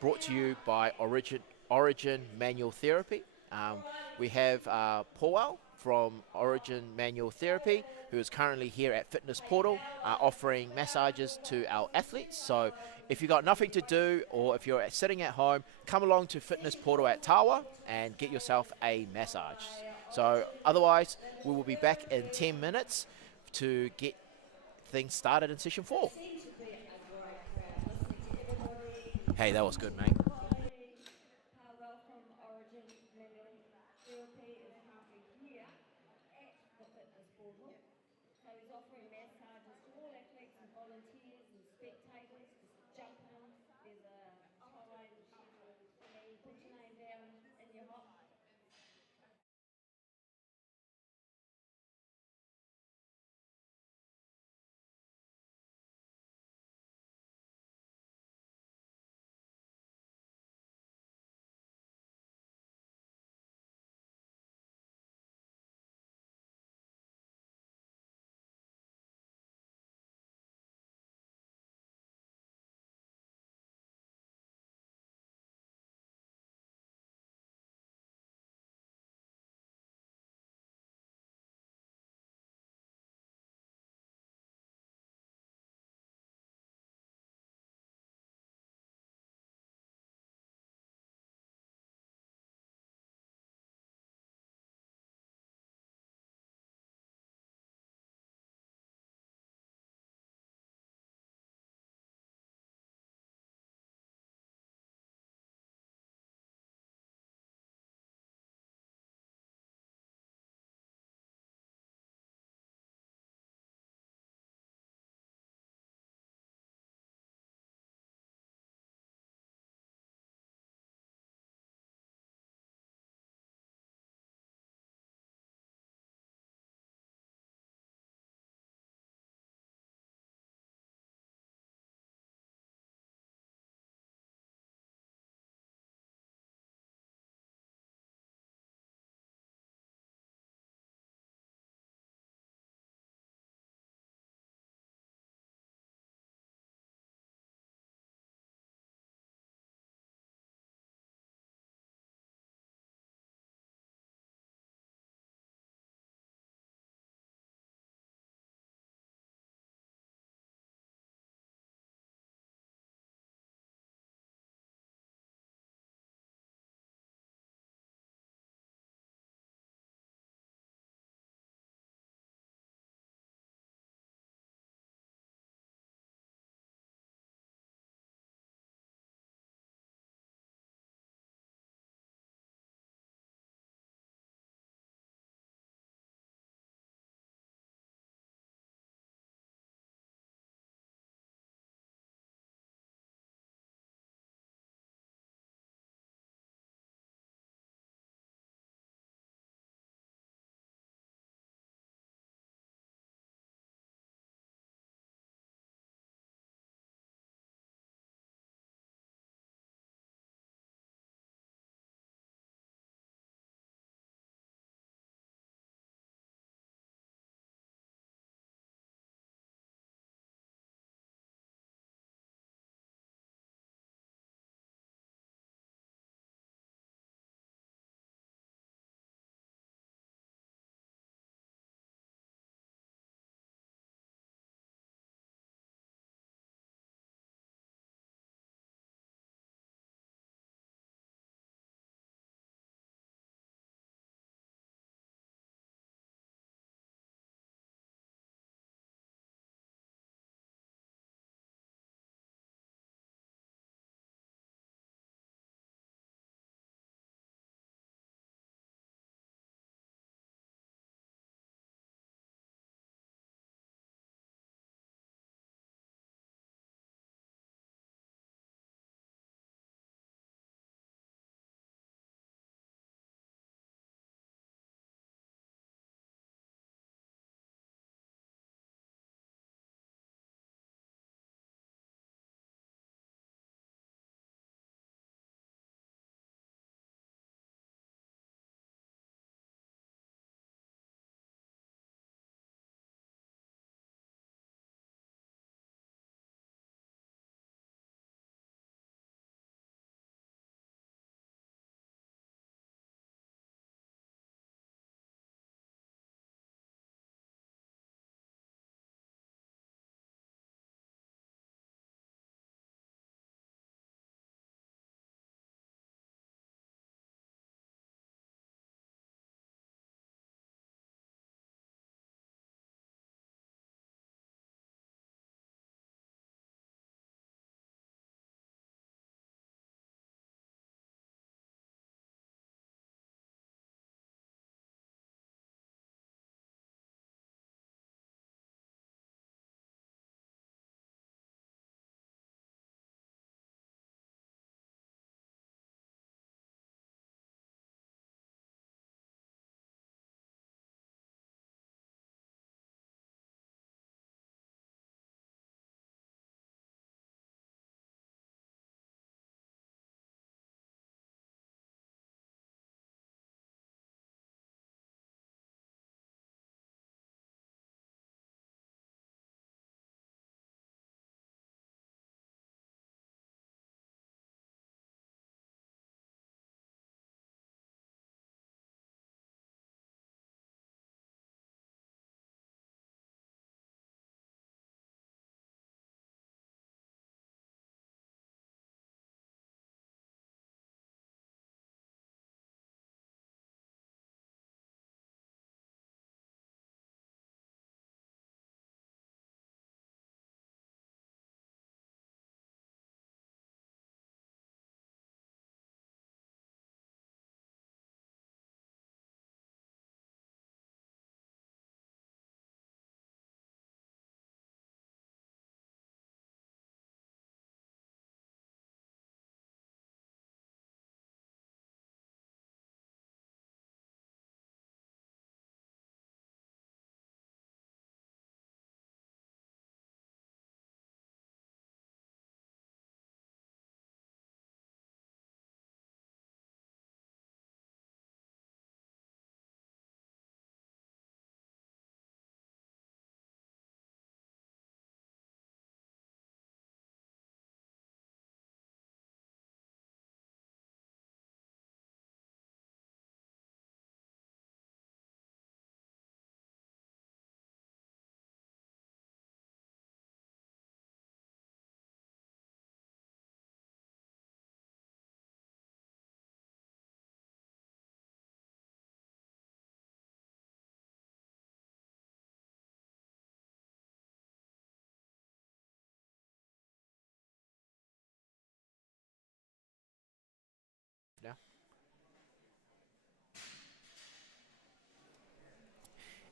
brought to you by Origin Manual Therapy. We have Paul from Origin Manual Therapy, who is currently here at Fitness Portal offering massages to our athletes. So if you've got nothing to do or if you're sitting at home, come along to Fitness Portal at Tawa and get yourself a massage. So otherwise, we will be back in 10 minutes to get things started in session 4. Hey, that was good, mate. Pavel from Origin Manual Therapy is currently here at the Fitness Portal. So he's offering massages to all athletes and volunteers and spectators. Just jump in. There's a hotline schedule for me. Put your name down in your hot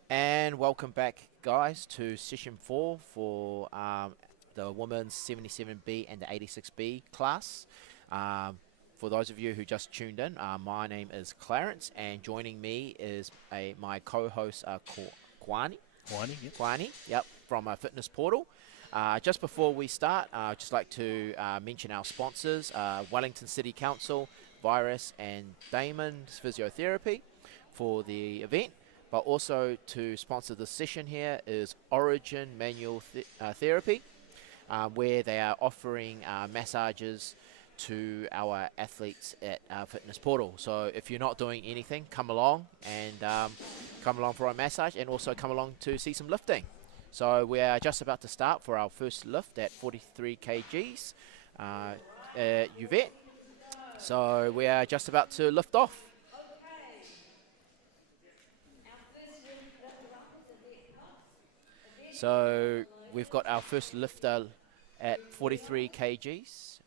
And welcome back, guys, to session 4 for the women's 77B and the 86B class. For those of you who just tuned in, my name is Clarence, and joining me is my co-host, Kwani. Yep. Kwani, yep, from Fitness Portal. Just before we start, I'd just like to mention our sponsors, Wellington City Council, Virus and Dalman's Physiotherapy for the event. But also to sponsor the session here is Origin Manual Therapy, where they are offering massages to our athletes at Fitness Portal. So if you're not doing anything, come along and come along for a massage, and also come along to see some lifting. So we are just about to start for our first lift at 43 kgs at Yvette. So we are just about to lift off. So we've got our first lifter at 43 kgs,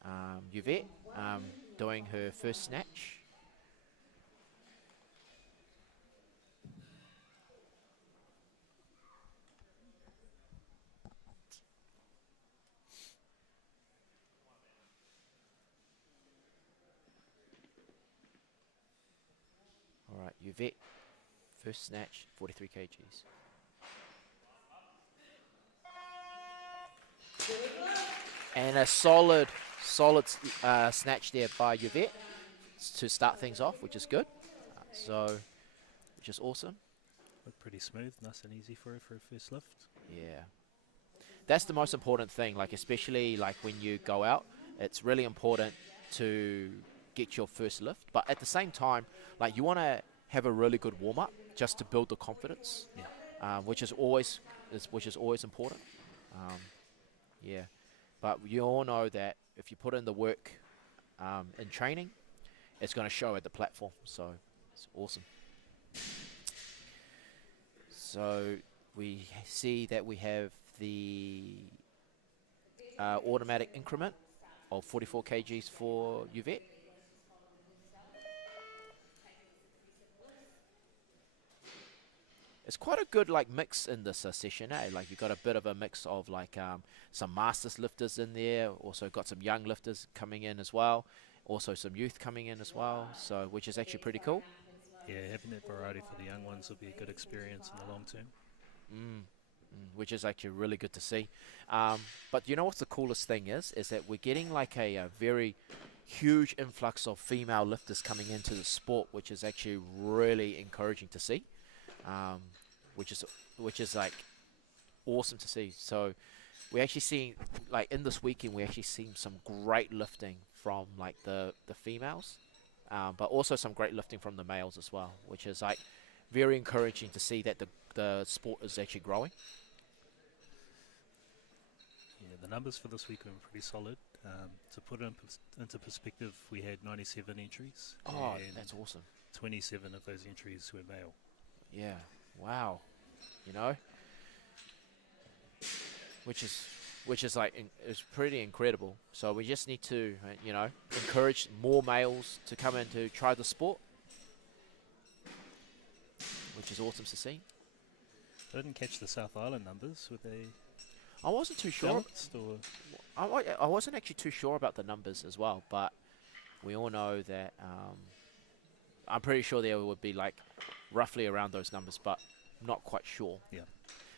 Yvette, doing her first snatch. All right, Yvette, first snatch, 43 kgs. And a solid snatch there by Yvette to start things off, which is good. Which is awesome. Looked pretty smooth, nice and easy for her for her first lift. Yeah. That's the most important thing, like especially like when you go out, it's really important to get your first lift. But at the same time, like you want to have a really good warm up just to build the confidence, which is always important. Yeah. But you all know that if you put in the work in training, it's going to show at the platform. So it's awesome. So we see that we have the automatic increment of 44 kgs for Yvette. It's quite a good like mix in this session, eh? Like you've got a bit of a mix of like some masters lifters in there, also got some young lifters coming in as well, also some youth coming in as well, so which is actually pretty cool. Yeah, having that variety for the young ones will be a good experience in the long term. Which is actually really good to see. But you know what's the coolest thing is that we're getting like a very huge influx of female lifters coming into the sport, which is actually really encouraging to see. Which is like awesome to see. So we actually seeing like in this weekend we actually seen some great lifting from like the females, but also some great lifting from the males as well, which is like very encouraging to see that the sport is actually growing. Yeah, the numbers for this week were pretty solid. To put it into perspective, we had 97 entries. Oh, that's awesome. 27 of those entries were male. Yeah, wow. You know, which is like it's pretty incredible. So we just need to encourage more males to come in to try the sport, which is awesome to see. I didn't catch the South Island numbers. Were they? I wasn't too sure. Balanced or? I wasn't actually too sure about the numbers as well, but we all know that I'm pretty sure there would be like roughly around those numbers, but not quite sure. Yeah.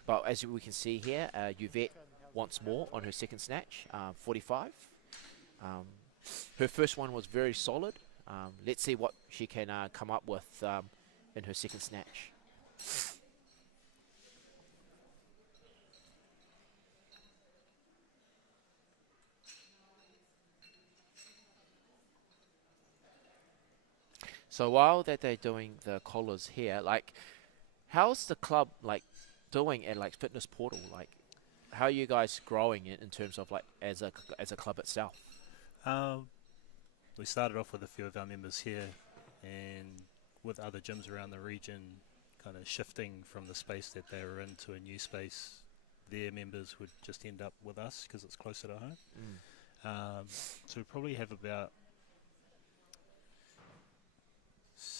But as we can see here, Yvette wants more on her second snatch, 45. Her first one was very solid. Let's see what she can come up with in her second snatch. So while that they're doing the collars here, like, how's the club like doing at like Fitness Portal? Like, how are you guys growing in terms of like as a club itself? We started off with a few of our members here, and with other gyms around the region, kind of shifting from the space that they were in to a new space. Their members would just end up with us because it's closer to home. So we probably have about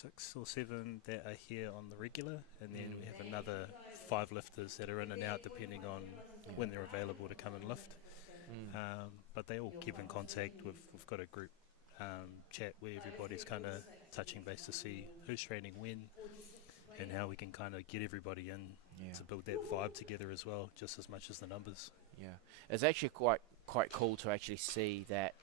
6 or 7 that are here on the regular, and then we have another 5 lifters that are in and out depending on when they're available to come and lift. But they all keep in contact. We've got a group chat where everybody's kind of touching base to see who's training when and how we can kind of get everybody in to build that vibe together as well, just as much as the numbers. Yeah, it's actually quite cool to actually see that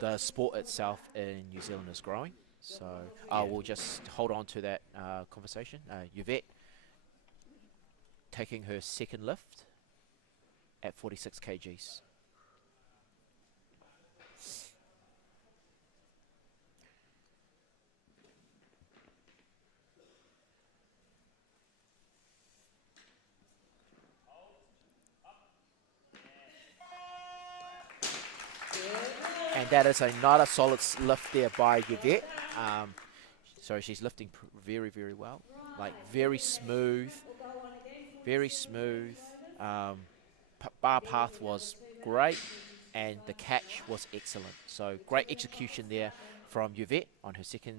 the sport itself in New Zealand is growing. So I will just hold on to that conversation. Yvette taking her second lift at 46 kgs. And that is another solid lift there by Yvette. So she's lifting very, very well. Like very smooth. Bar path was great, and the catch was excellent. So great execution there from Yvette on her second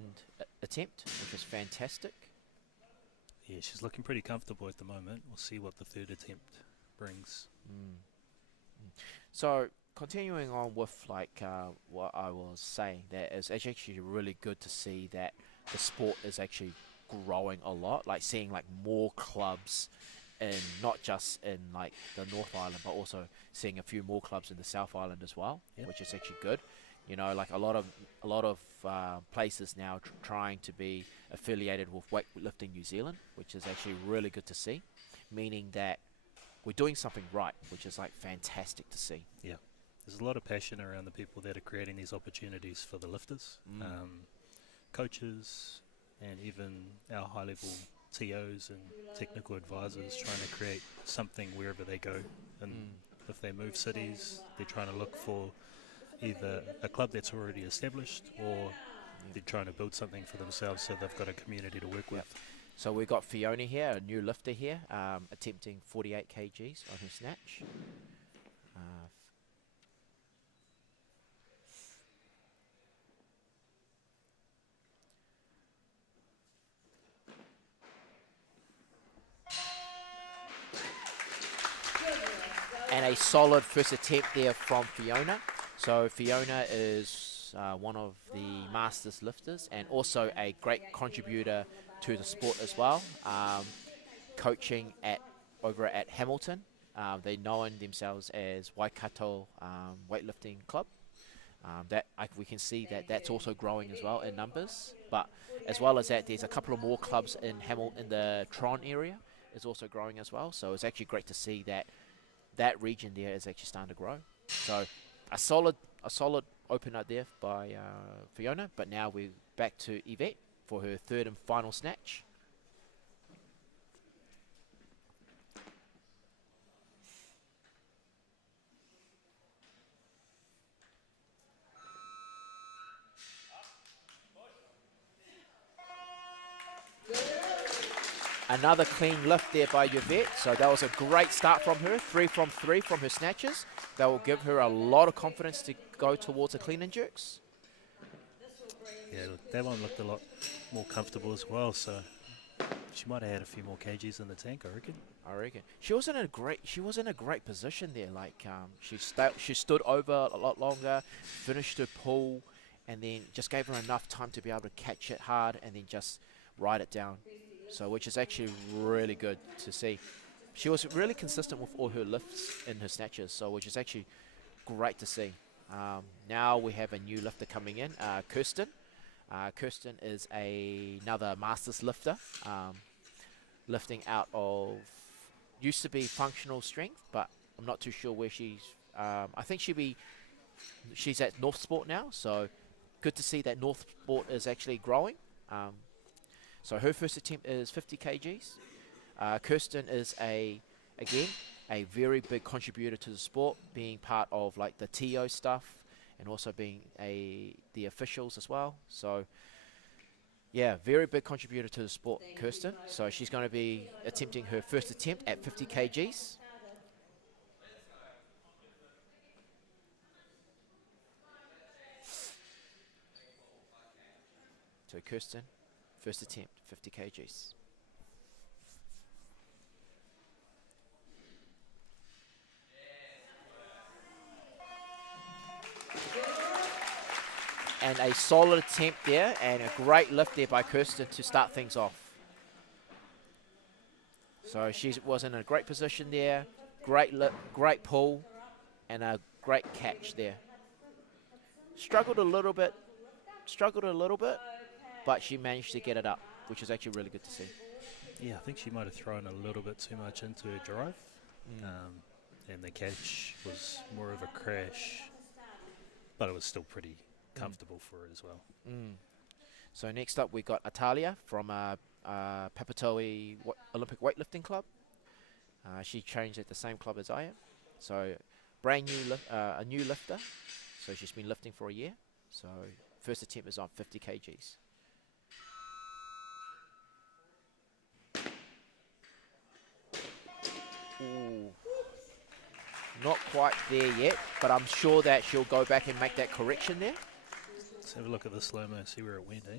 attempt, which was fantastic. Yeah, she's looking pretty comfortable at the moment. We'll see what the third attempt brings. So continuing on with what I was saying, that is actually really good to see that the sport is actually growing a lot. Like seeing like more clubs in not just in like the North Island, but also seeing a few more clubs in the South Island as well, which is actually good. You know, like a lot of places now trying to be affiliated with Weightlifting New Zealand, which is actually really good to see, meaning that we're doing something right, which is like fantastic to see. Yeah, there's a lot of passion around the people that are creating these opportunities for the lifters, coaches, and even our high-level TOs and technical advisors trying to create something wherever they go. And if they move cities, they're trying to look for either a club that's already established or they're trying to build something for themselves so they've got a community to work with. So we've got Fiona here, a new lifter here, attempting 48 kgs on her snatch. And a solid first attempt there from Fiona. So Fiona is one of the masters lifters and also a great contributor to the sport as well. Coaching over at Hamilton. They know themselves as Waikato Weightlifting Club. We can see that that's also growing as well in numbers. But as well as that, there's a couple of more clubs in the Tron area is also growing as well. So it's actually great to see that region there is actually starting to grow. So a solid opener there by Fiona. But now we're back to Yvette for her third and final snatch. Another clean lift there by Yvette. So that was a great start from her. 3 from 3 from her snatches. That will give her a lot of confidence to go towards the clean and jerks. Yeah, look, that one looked a lot more comfortable as well. So she might have had a few more kgs in the tank, I reckon. She was in a great position there. Like she stood over a lot longer, finished her pull, and then just gave her enough time to be able to catch it hard and then just ride it down. So which is actually really good to see. She was really consistent with all her lifts in her snatches, so which is actually great to see. Now we have a new lifter coming in, Kirsten. Kirsten is another masters lifter, lifting out of, used to be functional strength, but I'm not too sure where she's, I think she's at North Sport now, so good to see that North Sport is actually growing. So her first attempt is 50 kgs. Kirsten is again a very big contributor to the sport, being part of like the TO stuff and also being the officials as well. So yeah, very big contributor to the sport, Kirsten. So she's going to be attempting her first attempt at 50 kgs. So Kirsten, first attempt, 50 kgs. And a solid attempt there, and a great lift there by Kirsten to start things off. So she was in a great position there, great pull, and a great catch there. Struggled a little bit, but she managed to get it up, which is actually really good to see. Yeah, I think she might have thrown a little bit too much into her drive, and the catch was more of a crash, but it was still pretty comfortable for her as well. So next up we got Atalia from Papatoe Olympic Weightlifting Club. She trains at the same club as I am. So brand new, a new lifter. So she's been lifting for a year. So first attempt is on 50 kgs. Ooh. Not quite there yet, but I'm sure that she'll go back and make that correction there. Let's have a look at the slow-mo, see where it went, eh?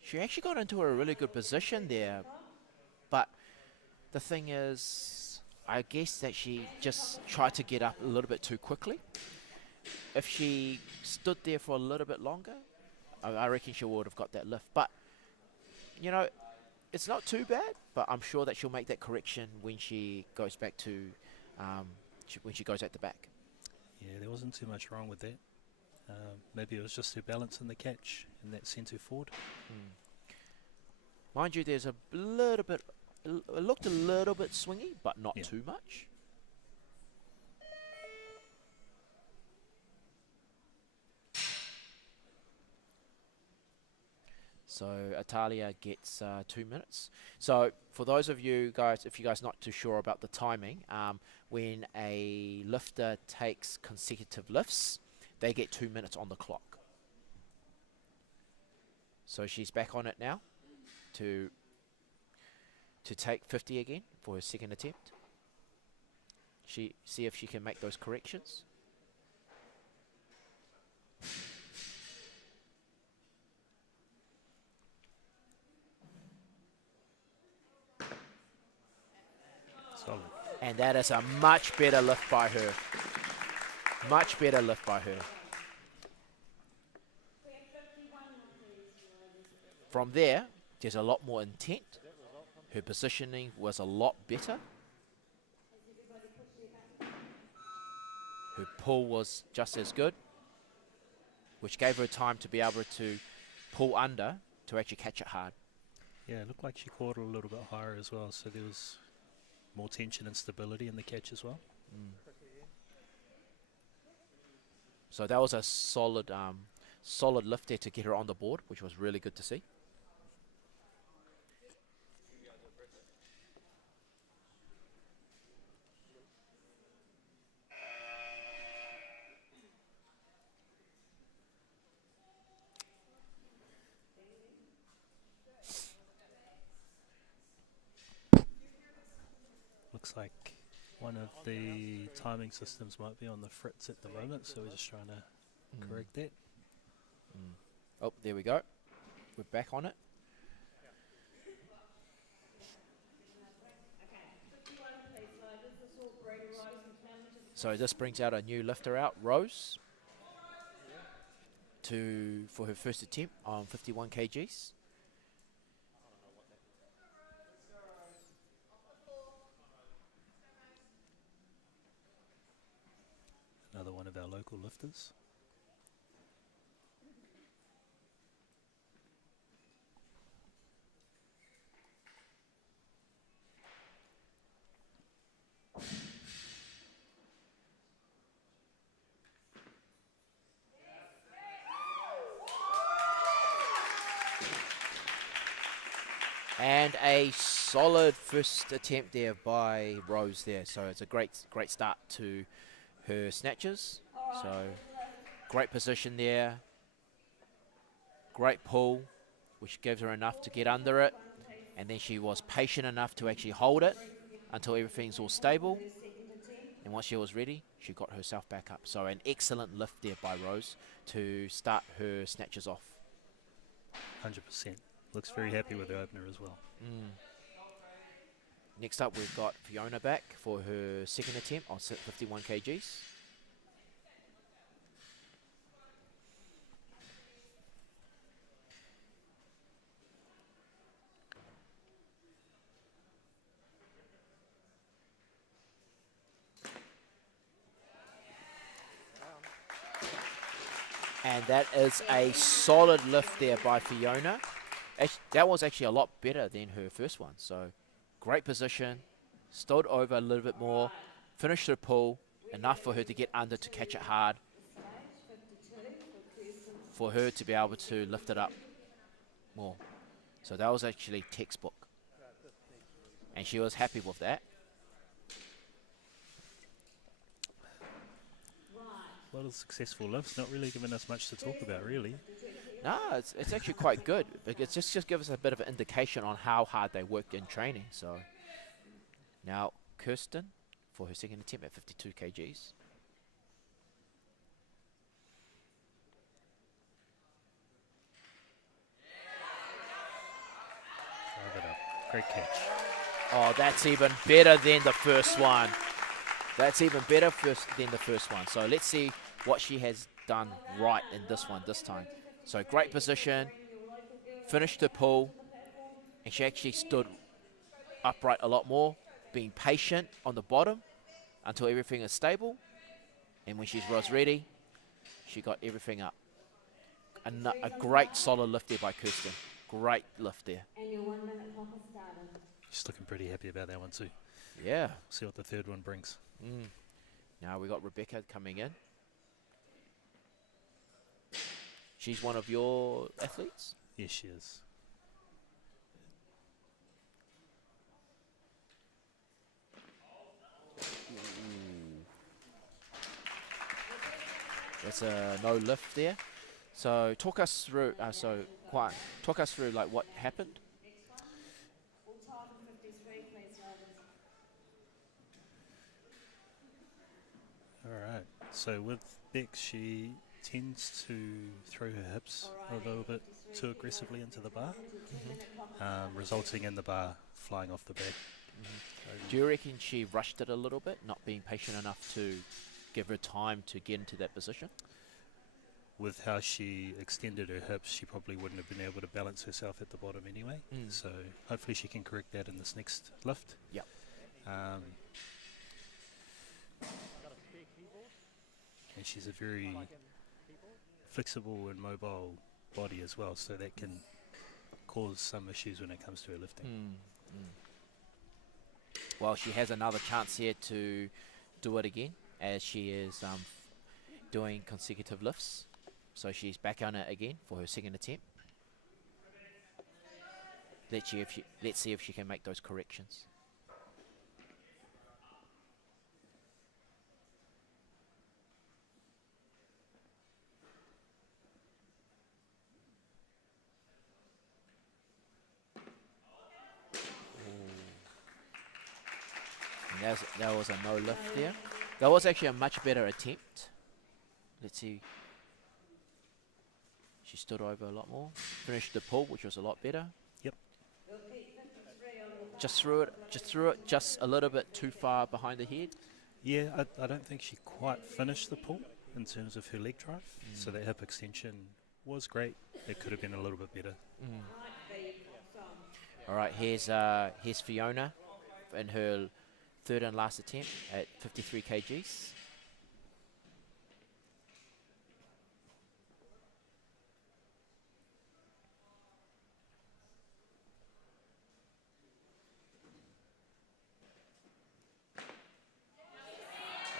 She actually got into a really good position there, but the thing is, I guess that she just tried to get up a little bit too quickly. If she stood there for a little bit longer, I reckon she would have got that lift. But, you know, it's not too bad, but I'm sure that she'll make that correction when she goes back to, when she goes at the back. Yeah, there wasn't too much wrong with that. Maybe it was just her balance in the catch and that sent her forward. Mind you, there's a little bit, it looked a little bit swingy, but not too much. So Atalia gets 2 minutes. So for those of you guys, if you guys not too sure about the timing, when a lifter takes consecutive lifts, they get 2 minutes on the clock. So she's back on it now to take 50 again for her second attempt. See if she can make those corrections. Solid. And that is a much better lift by her. Much better lift by her. From there, there's a lot more intent. Her positioning was a lot better. Her pull was just as good, which gave her time to be able to pull under to actually catch it hard. Yeah, it looked like she caught it a little bit higher as well, so there was more tension and stability in the catch as well. So that was a solid, solid lift there to get her on the board, which was really good to see. Looks like one of the timing systems might be on the fritz at the moment, so we're just trying to correct that. Oh, there we go. We're back on it. So this brings out a new lifter out, Rose, for her first attempt on 51 kgs. Another one of our local lifters. And a solid first attempt there by Rose there. So it's a great start to her snatches. So great position there. Great pull, which gives her enough to get under it. And then she was patient enough to actually hold it until everything's all stable. And once she was ready, she got herself back up. So an excellent lift there by Rose to start her snatches off. 100%. Looks very happy with the opener as well. Next up, we've got Fiona back for her second attempt on 51 kgs. And that is a solid lift there by Fiona. That was actually a lot better than her first one. So great position, stood over a little bit more, finished her pull, enough for her to get under to catch it hard, for her to be able to lift it up more. So that was actually textbook. And she was happy with that. A lot of successful lifts, not really giving us much to talk about, really. No, it's actually quite good. It just gives us a bit of an indication on how hard they worked in training. So now Kirsten for her second attempt at 52 kgs. Drive it up. Great catch. Oh, that's even better than the first one. That's even better than the first one. So let's see what she has done right in this one this time. So great position, finished her pull, and she actually stood upright a lot more, being patient on the bottom until everything is stable. And when she was ready, she got everything up. A great solid lift there by Kirsten. Great lift there. And your 1 minute clock has started. She's looking pretty happy about that one too. Yeah. See what the third one brings. Now we got Rebecca coming in. She's one of your athletes? Yes, she is. That's a no lift there. So talk us through. Talk us through like what happened. All time 53, please, ladies. All right. So with Bex, she tends to throw her hips a little bit too aggressively into the bar, resulting in the bar flying off the back. Do you reckon she rushed it a little bit, not being patient enough to give her time to get into that position? With how she extended her hips, she probably wouldn't have been able to balance herself at the bottom anyway. So hopefully she can correct that in this next lift. Yep. And she's a very flexible and mobile body as well, so that can cause some issues when it comes to her lifting. Well, she has another chance here to do it again, as she is doing consecutive lifts. So she's back on it again for her second attempt. Let's see if she can make those corrections. And that was a no lift there. That was actually a much better attempt. Let's see. She stood over a lot more. Finished the pull, which was a lot better. Yep. Just threw it just a little bit too far behind the head. Yeah, I don't think she quite finished the pull in terms of her leg drive. So that hip extension was great. It could have been a little bit better. All right, here's Fiona in her third and last attempt at 53 kgs.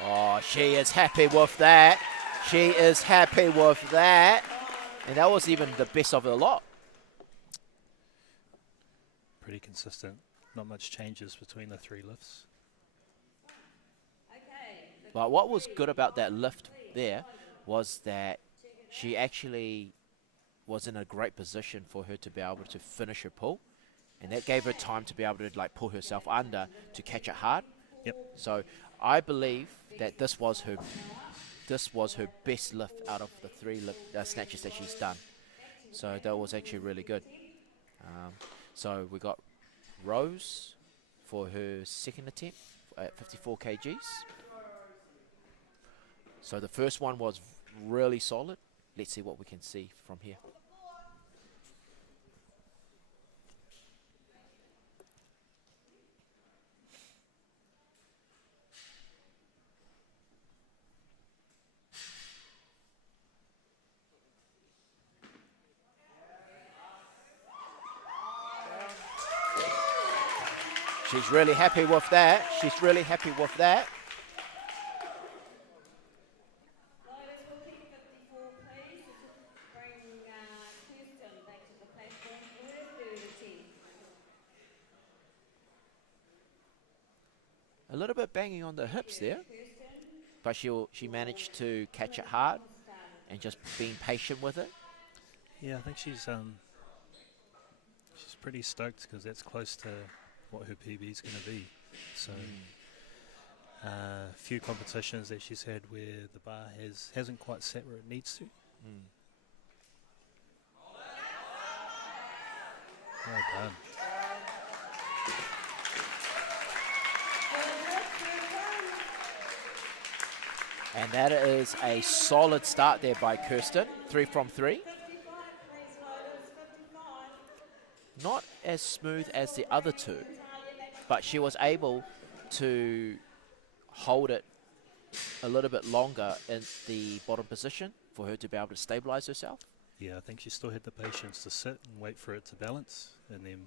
Oh, she is happy with that. She is happy with that. And that was even the best of the lot. Pretty consistent. Not much changes between the three lifts. But what was good about that lift there was that she actually was in a great position for her to be able to finish her pull. And that gave her time to be able to like pull herself under to catch it hard. Yep. So I believe that this was her best lift out of the three snatches that she's done. So that was actually really good. So we got Rose for her second attempt at 54 kgs. So the first one was really solid. Let's see what we can see from here. She's really happy with that. She's really happy with that. Riders will keep 54, please. Bring Kirsten back to the platform for her third attempt. A little bit banging on the hips there, but she managed to catch it hard and just being patient with it. Yeah, I think she's pretty stoked because that's close to what her PB is going to be. So a few competitions that she's had where the bar hasn't quite sat where it needs to. Well done. And that is a solid start there by Kirsten. 3 from 3. 55, please, riders. 55. Not as smooth as the other two, but she was able to hold it a little bit longer in the bottom position for her to be able to stabilize herself. Yeah, I think she still had the patience to sit and wait for it to balance and then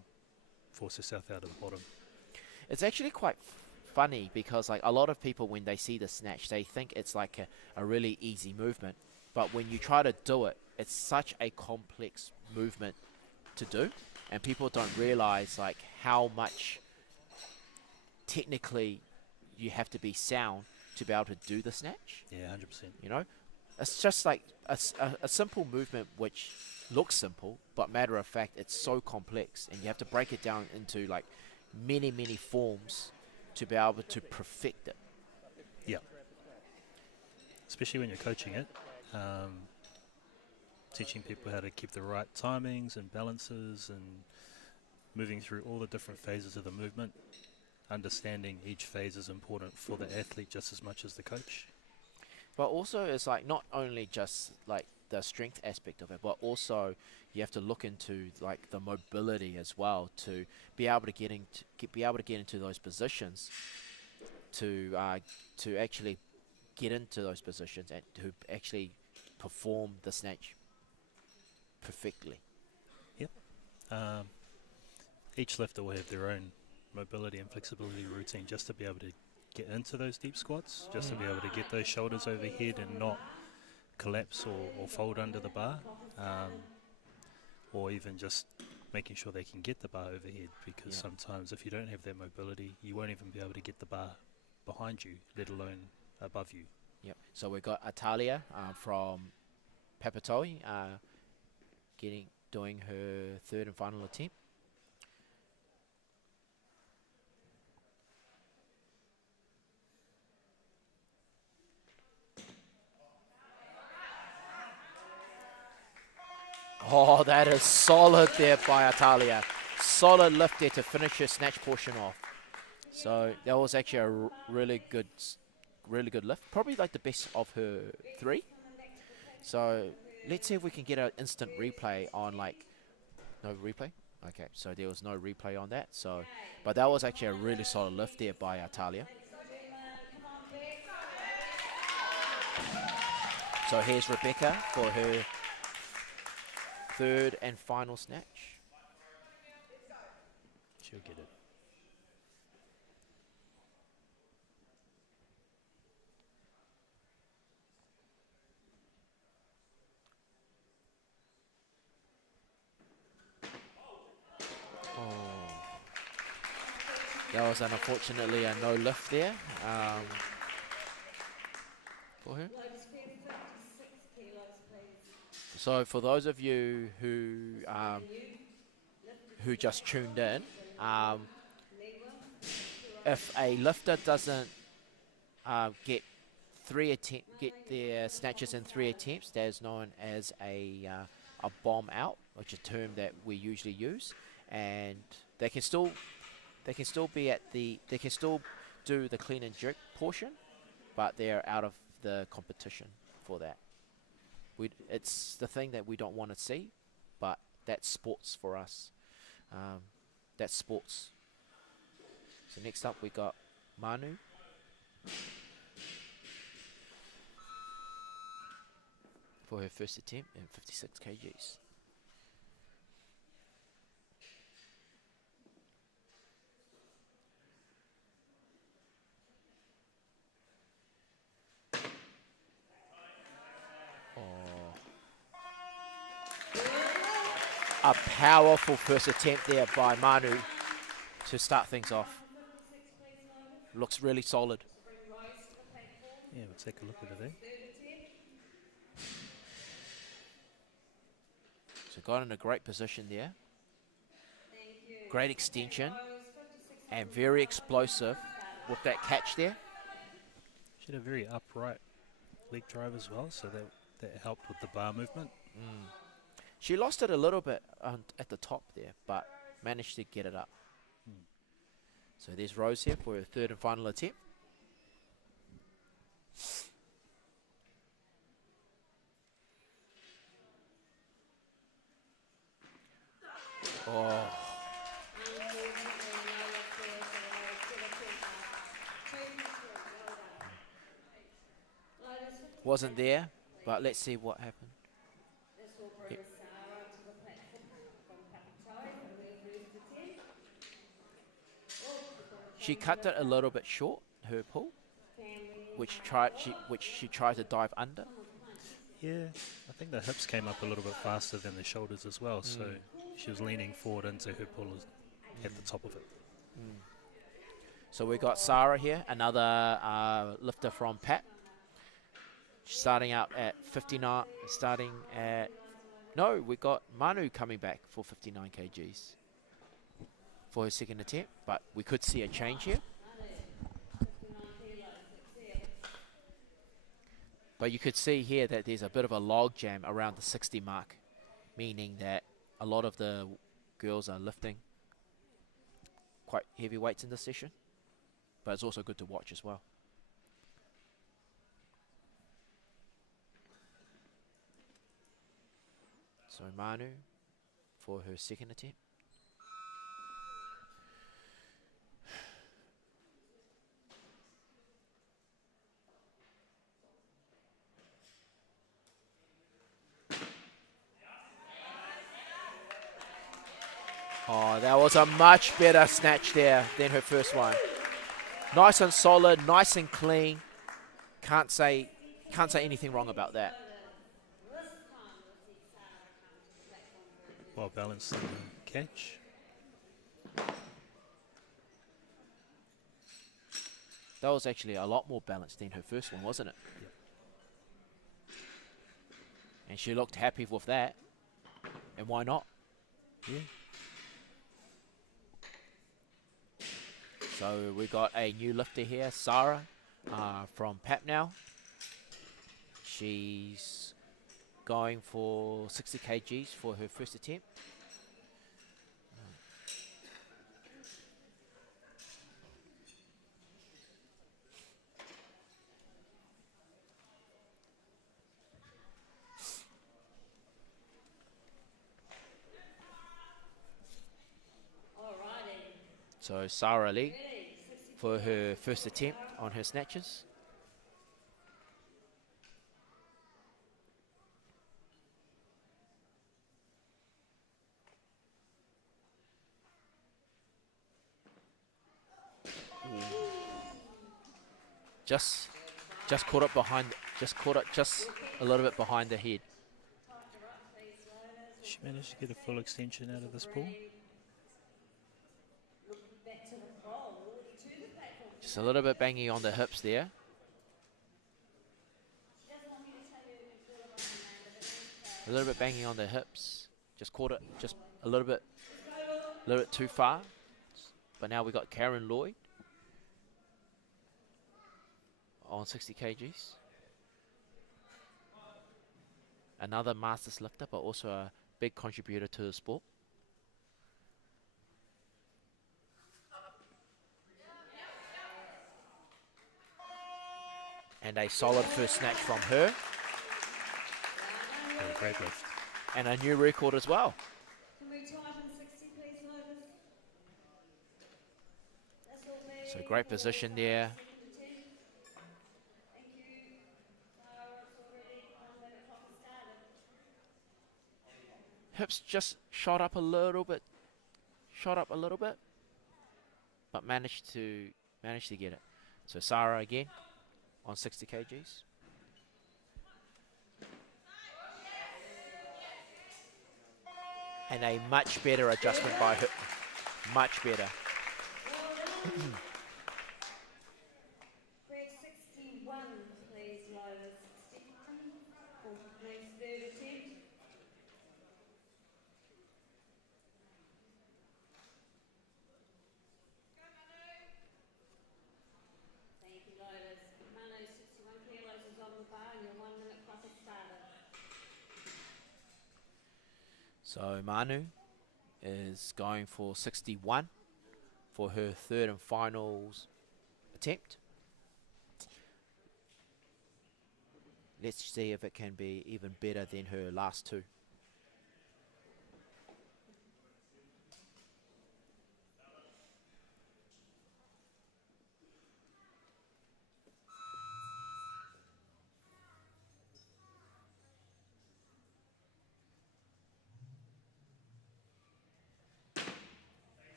force herself out of the bottom. It's actually quite funny because like a lot of people, when they see the snatch, they think it's like a really easy movement. But when you try to do it, it's such a complex movement to do. And people don't realize like how much technically you have to be sound to be able to do the snatch. Yeah, 100%. You know, it's just like a simple movement which looks simple, but matter of fact, it's so complex, and you have to break it down into like many forms to be able to perfect it. Yeah. Especially when you're coaching it, teaching people how to keep the right timings and balances and moving through all the different phases of the movement. Understanding each phase is important for the athlete just as much as the coach. But also it's like not only just like the strength aspect of it, but also you have to look into like the mobility as well to be able to get into those positions to actually get into those positions and to actually perform the snatch perfectly. Yep. Each lifter will have their own mobility and flexibility routine just to be able to get into those deep squats, just to be able to get those shoulders overhead and not collapse or fold under the bar, or even just making sure they can get the bar overhead, because sometimes if you don't have that mobility, you won't even be able to get the bar behind you, let alone above you. Yep. So we've got Atalia from Papatoi doing her third and final attempt. Oh, that is solid there by Atalia. Solid lift there to finish her snatch portion off. So that was actually a really good lift. Probably like the best of her 3. So let's see if we can get an instant replay on like, no replay? Okay, so there was no replay on that. So, but that was actually a really solid lift there by Atalia. So here's Rebecca for her third and final snatch. She'll get it. That was unfortunately a no lift there for her. So for those of you who just tuned in, if a lifter doesn't get get their snatches in 3 attempts. That is known as a bomb out, which is a term that we usually use, and they can still be at they can still do the clean and jerk portion, but they're out of the competition for that. It's the thing that we don't want to see, but that's sports for us. That's sports. So next up we got Manu. For her first attempt in 56 kgs. A powerful first attempt there by Manu to start things off. Looks really solid. Yeah, we'll take a look at it, eh? So got in a great position there. Great extension and very explosive with that catch there. She had a very upright leg drive as well, so that helped with the bar movement. She lost it a little bit at the top there, but managed to get it up. So there's Rose here for her third and final attempt. Oh. Wasn't there, but let's see what happened. Yep. She cut it a little bit short, her pull, which she tried to dive under. Yeah, I think the hips came up a little bit faster than the shoulders as well, so she was leaning forward into her pull at the top of it. So we got Sarah here, another lifter from Pat. Starting out at 59, we got Manu coming back for 59 kgs for her second attempt, but we could see a change here. But you could see here that there's a bit of a log jam around the 60 mark, meaning that a lot of the girls are lifting quite heavy weights in this session, but it's also good to watch as well. So Manu for her second attempt. Oh, that was a much better snatch there than her first one. Nice and solid, nice and clean. Can't say anything wrong about that. Well balanced in the catch. That was actually a lot more balanced than her first one, wasn't it? Yep. And she looked happy with that. And why not? Yeah. So we got a new lifter here, Sarah, from Pap now. She's going for 60 kgs for her first attempt. So Sarah Lee for her first attempt on her snatches. Just caught it behind, just a little bit behind the head. She managed to get a full extension out of this pull. Just a little bit banging on the hips there. A little bit banging on the hips. Just caught it just a little bit too far. But now we got Karen Lloyd. on 60 kgs. Another Masters lifter, but also a big contributor to the sport. And a solid first snatch from her. Yeah, great lift. And a new record as well. Can we tighten 60, please, Lotus? This will be So great for position our there. second attempt. Thank you. Sarah, it's already 1 minute clock has started. Hips just shot up a little bit. But managed to get it. So Sarah again on 60 kgs. And a much better adjustment by her. Much better. Greg 61, please, Lotus. 61 for Nate's third attempt. Thank you, Lotus. Manu, 61 kilos is on the bar and your 1 minute clock has started. So Manu is going for 61 for her third and finals attempt. Let's see if it can be even better than her last two.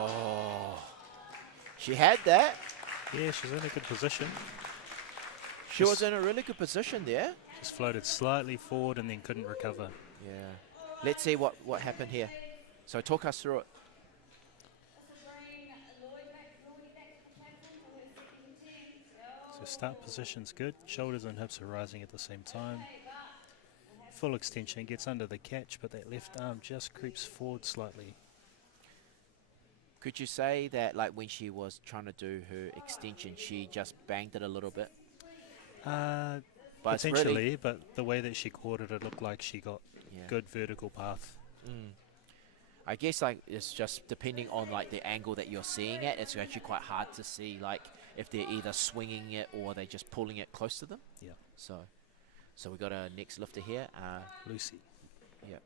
Oh, she had that. Yeah, she's in a good position. She was in a really good position there. Just floated slightly forward and then couldn't recover. Yeah. Let's see what happened here. So talk us through it. This will bring Lloyd back to the platform for her second attempt. So start position's good. Shoulders and hips are rising at the same time. Full extension, gets under the catch, but that left arm just creeps forward slightly. Could you say that, like, when she was trying to do her extension, she just banged it a little bit? But it's really- Potentially, but the way that she caught it, it looked like she got Yeah. good vertical path. I guess, like, it's just depending on, like, the angle that you're seeing it. It's actually quite hard to see, like, if they're either swinging it or they're just pulling it close to them. Yeah. So we got a next lifter here. Lucy. Yeah.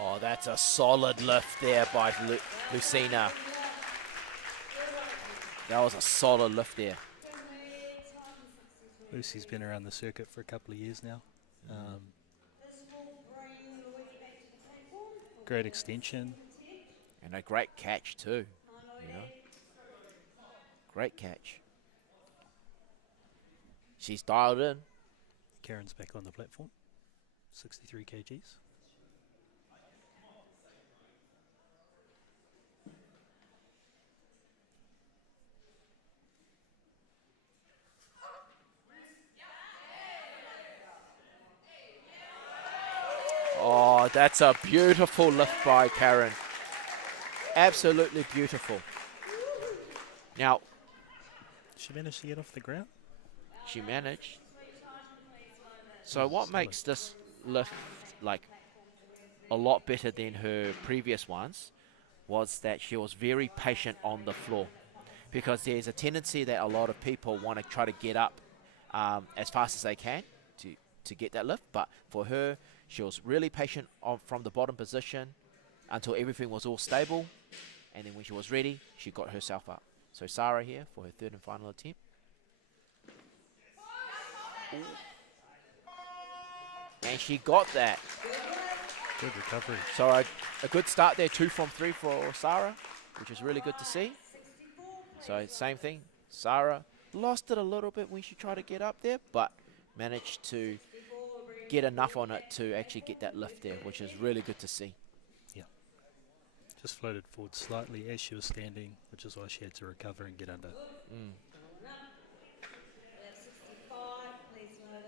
Oh, that's a solid lift there by Lucina. That was a solid lift there. Lucy's been around the circuit for a couple of years now. This will bring Lloyd back to the platform. for Great her extension. second attempt. And a great catch too. You know? Great catch. She's dialed in. Karen's back on the platform. 63 kgs. Oh, that's a beautiful lift by Karen. Absolutely beautiful. Now, She managed to get off the ground. she managed. So what makes this lift like a lot better than her previous ones was that she was very patient on the floor, because there's a tendency that a lot of people want to try to get up as fast as they can to get that lift, but for her, she was really patient from the bottom position until everything was all stable, and then when she was ready, she got herself up. So Sarah here for her third and final attempt. Ooh. And she got that. Good recovery. So a good start there, 2 from 3 for Sarah, which is really good to see. So same thing, Sarah lost it a little bit when she tried to get up there, but managed to get enough on it to actually get that lift there, which is really good to see. Yeah. Just floated forward slightly as she was standing, which is why she had to recover and get under. We have 65, please, Lotus.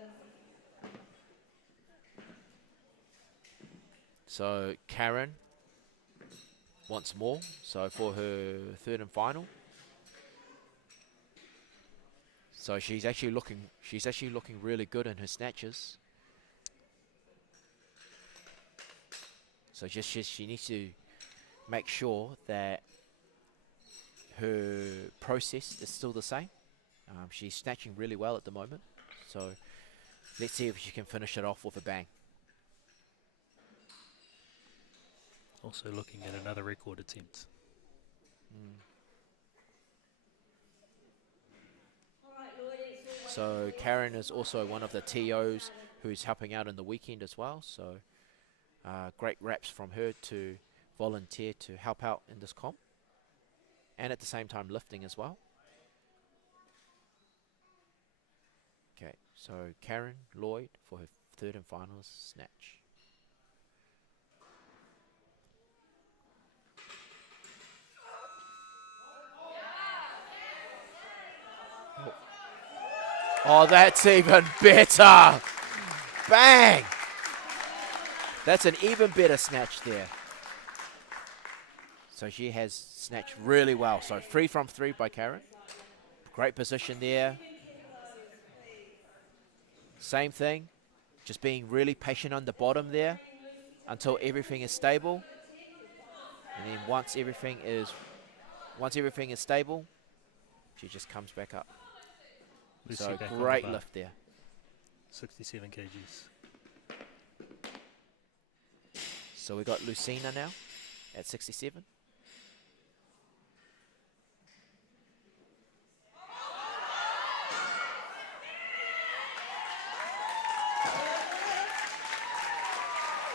So Karen wants more. So for her third and final. So she's actually looking really good in her snatches. So she needs to make sure that her process is still the same. She's snatching really well at the moment. So let's see if she can finish it off with a bang. Also looking at another record attempt. So Karen is also one of the TOs who's helping out in the weekend as well. So great raps from her to volunteer to help out in this comp. And at the same time lifting as well. Okay, so Karen Lloyd for her third and final snatch. Oh, that's even better. Bang. That's an even better snatch there. So she has snatched really well. So 3 from 3 by Karen. Great position there. Same thing. Just being really patient on the bottom there until everything is stable. And then once everything is stable, she just comes back up. Lucy So back on great the bar. lift there. 67 kgs. So we got Lucina now at 67.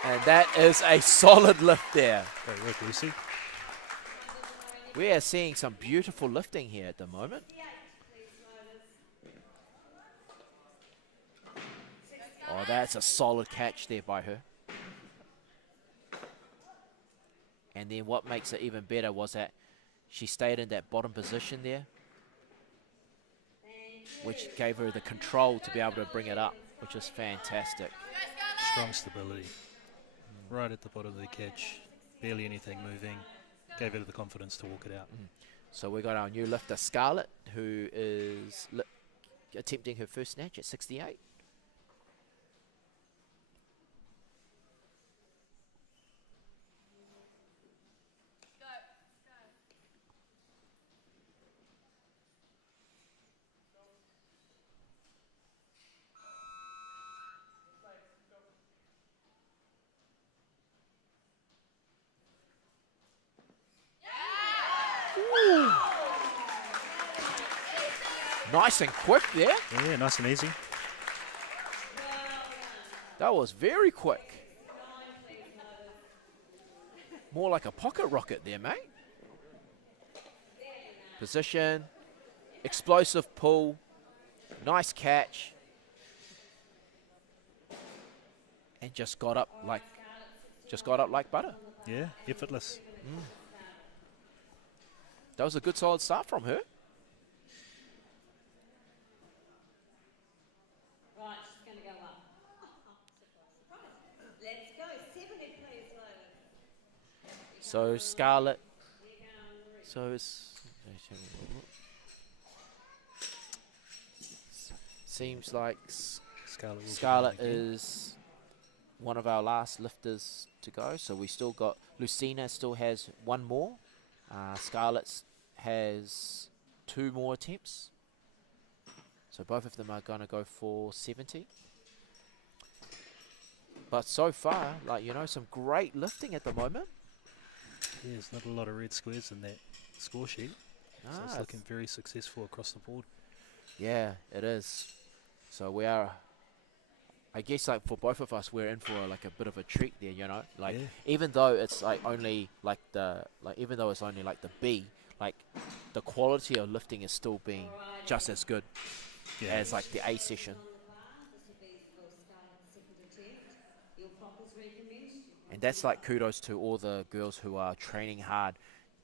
And that is a solid lift there. Great work, Lucy. We are seeing some beautiful lifting here at the moment. Oh, that's a solid catch there by her. And then what makes it even better was that she stayed in that bottom position there, which gave her the control to be able to bring it up, which is fantastic. Strong stability. Right at the bottom of the catch. Barely anything moving. Gave her the confidence to walk it out. So we got our new lifter, Scarlett, who is attempting her first snatch at 68. Nice and quick there. Yeah, nice and easy. That was very quick. More like a pocket rocket there, mate. Position, explosive pull, nice catch, and just got up like butter. Yeah, effortless. That was a good solid start from her. Right, she's going to go up. Let's go. 70, please, Lola. So Scarlett. So it's seems like Scarlett is one of our last lifters to go. So we still got Lucina still has one more. Scarlett has 2 more attempts. So both of them are going to go for 70. But so far, some great lifting at the moment. Yeah, there's not a lot of red squares in that score sheet. So it's looking very successful across the board. Yeah, it is. So we are, I guess, for both of us, we're in for a bit of a treat there, even though it's only the B, the quality of lifting is still being just as good as the A session. And that's kudos to all the girls who are training hard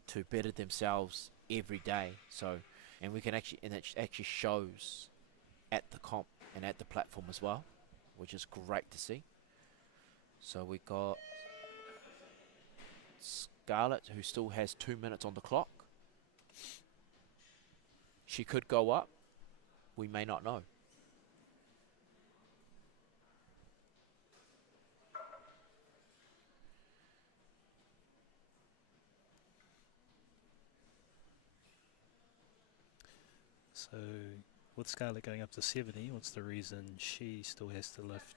to better themselves every day. So, and we can actually, and it actually shows at the comp and at the platform as well, which is great to see. So we got Scarlett, who still has 2 minutes on the clock. She could go up. We may not know. So with Scarlett going up to 70, what's the reason she still has to lift?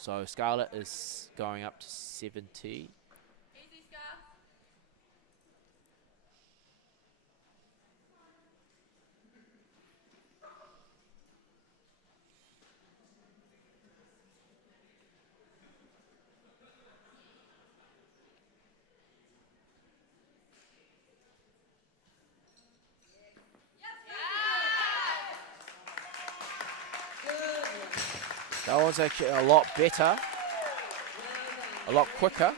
So Scarlett is going up to 70. That was actually a lot better, a lot quicker.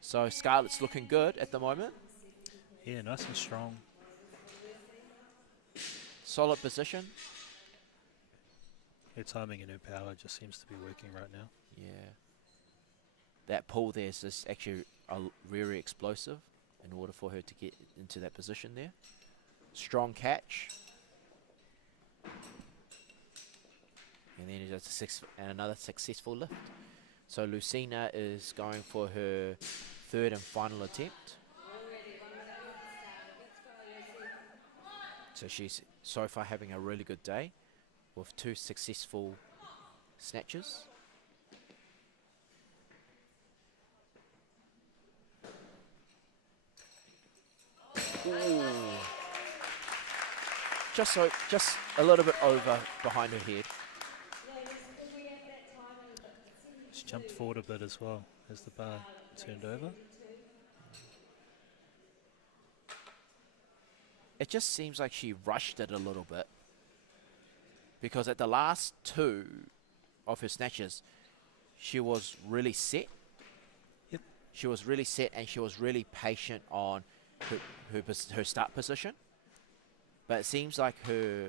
So Scarlett's looking good at the moment. Yeah, nice and strong. Solid position. Her timing and her power just seems to be working right now. Yeah. That pull there is just actually very explosive in order for her to get into that position there. Strong catch. And then another successful lift. So Lucina is going for her third and final attempt. So she's so far having a really good day with 2 successful snatches. Ooh. Just a little bit over behind her head. She jumped forward a bit as well as the bar turned over. It just seems like she rushed it a little bit, because at the last 2 of her snatches, she was really set. Yep. She was really set and she was really patient on her start position. But it seems like her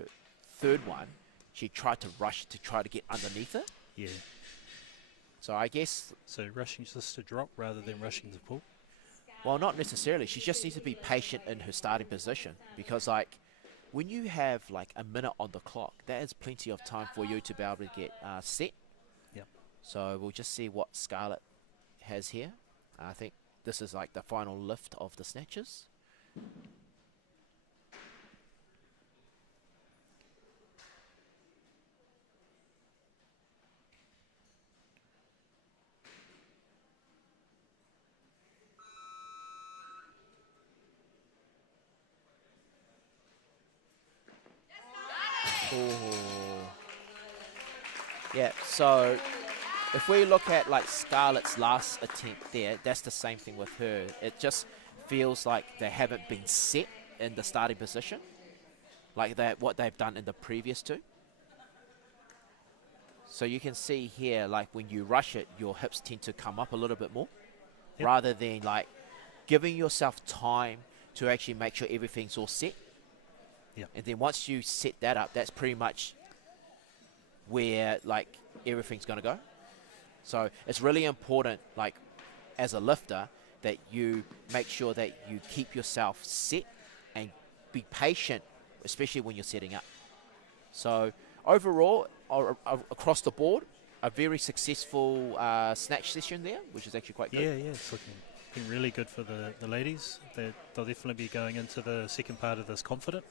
third one, she tried to rush to try to get underneath it. Yeah. So I guess... So rushing just to drop rather than rushing to pull? Well, not necessarily. She just needs to be patient in her starting position, because like when you have like a minute on the clock, that is plenty of time for you to be able to get set. Yep. So we'll just see what Scarlett has here. I think this is like the final lift of the snatches. Oh. Yeah, so if we look at like Scarlett's last attempt there, that's the same thing with her. It just feels like they haven't been set in the starting position, like that what they've done in the previous 2. So you can see here, like when you rush it, your hips tend to come up a little bit more, rather than like giving yourself time to actually make sure everything's all set. Yep. And then once you set that up, that's pretty much where like everything's going to go. So it's really important, like as a lifter, that you make sure that you keep yourself set and be patient, especially when you're setting up. So overall, across the board, a very successful snatch session there, which is actually quite good. Yeah, it's looking really good for the ladies. They'll definitely be going into the second part of this confident.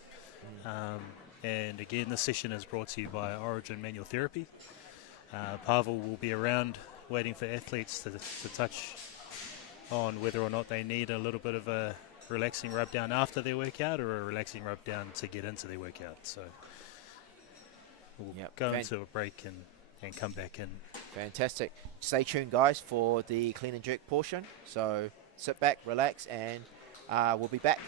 And again, this session is brought to you by Origin Manual Therapy. Pavel will be around waiting for athletes to touch on whether or not they need a little bit of a relaxing rub down after their workout or a relaxing rub down to get into their workout. So we'll go into a break and come back in. Fantastic. Stay tuned, guys, for the clean and jerk portion. So sit back, relax, and we'll be back.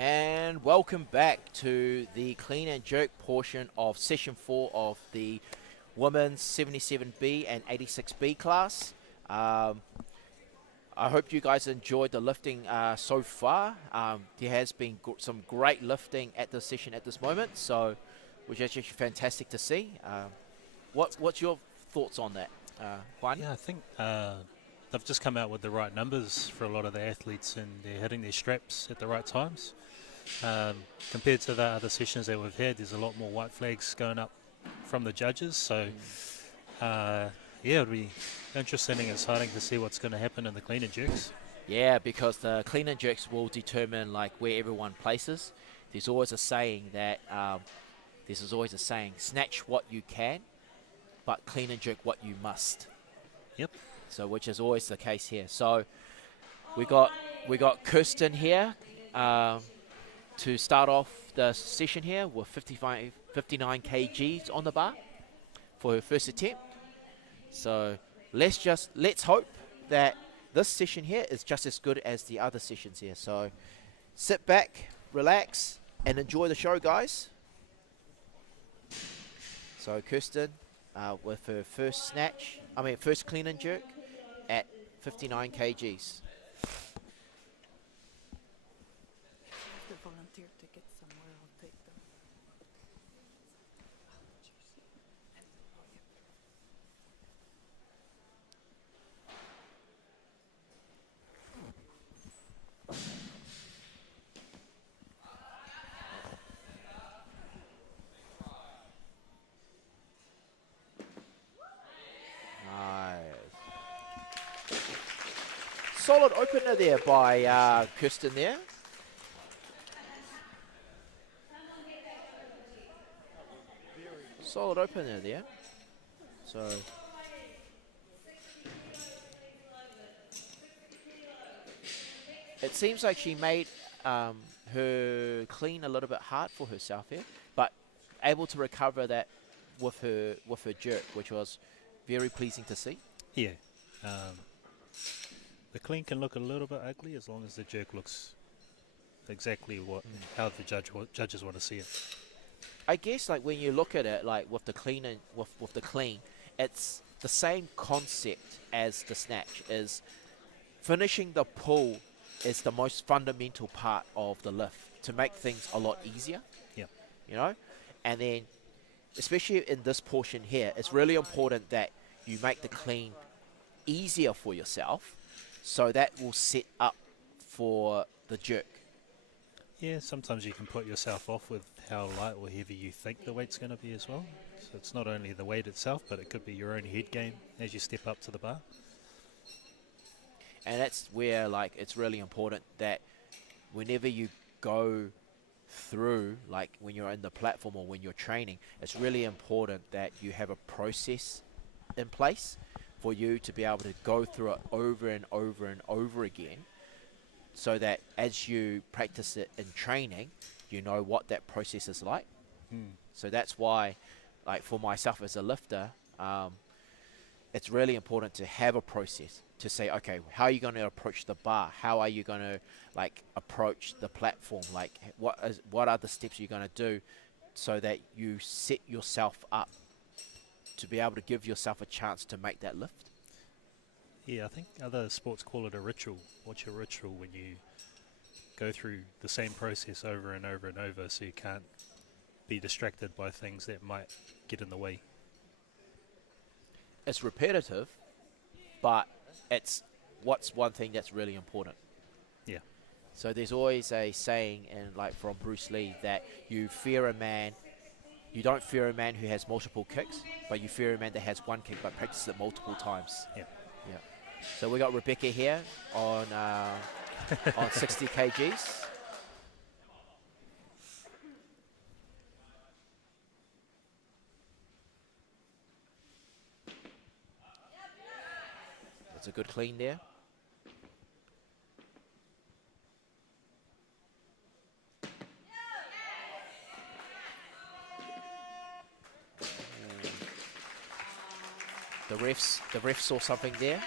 And welcome back to the clean and jerk portion of session 4 of the women's 77B and 86B class. I hope you guys enjoyed the lifting so far. There has been some great lifting at the session at this moment, so which is actually fantastic to see. What's your thoughts on that, Juan? Yeah, I think they've just come out with the right numbers for a lot of the athletes, and they're hitting their straps at the right times. Compared to the other sessions that we've had, there's a lot more white flags going up from the judges. So, yeah, it'll be interesting and exciting to see what's going to happen in the clean and jerks. Yeah, because the clean and jerks will determine like where everyone places. There's always a saying that snatch what you can, but clean and jerk what you must. Yep. So which is always the case here. So we got Kirsten here to start off the session here with 59 kgs on the bar for her first attempt. So let's hope that this session here is just as good as the other sessions here. So sit back, relax, and enjoy the show, guys. So Kirsten with her first clean and jerk at 59 kgs. Volunteer to get somewhere, I'll take them. Solid opener there by Kirsten there. Solid opener there. So it seems like she made her clean a little bit hard for herself here, but able to recover that with her jerk, which was very pleasing to see. Yeah. The clean can look a little bit ugly as long as the jerk looks exactly how the judges want to see it. I guess like when you look at it, like with the clean and with the clean, it's the same concept as the snatch. Is finishing the pull is the most fundamental part of the lift to make things a lot easier. Yeah. You know, and then especially in this portion here, it's really important that you make the clean easier for yourself, so that will set up for the jerk. Yeah, sometimes you can put yourself off with how light or heavy you think the weight's going to be as well. So it's not only the weight itself, but it could be your own head game as you step up to the bar. And that's where like it's really important that whenever you go through, like when you're in the platform or when you're training, it's really important that you have a process in place for you to be able to go through it over and over and over again, so that as you practice it in training, you know what that process is like. So that's why, like for myself as a lifter, it's really important to have a process to say, okay, how are you going to approach the bar? How are you going to like approach the platform? Like what are the steps you're going to do so that you set yourself up to be able to give yourself a chance to make that lift? Yeah, I think other sports call it a ritual. What's your ritual when you go through the same process over and over and over, so you can't be distracted by things that might get in the way? It's repetitive, but it's what's one thing that's really important. Yeah. So there's always a saying, and like from Bruce Lee, that you don't fear a man who has multiple kicks, but you fear a man that has one kick but practices it multiple times. Yeah. Yeah. So we got Rebecca here on 60 kgs. That's a good clean there. The refs saw something there,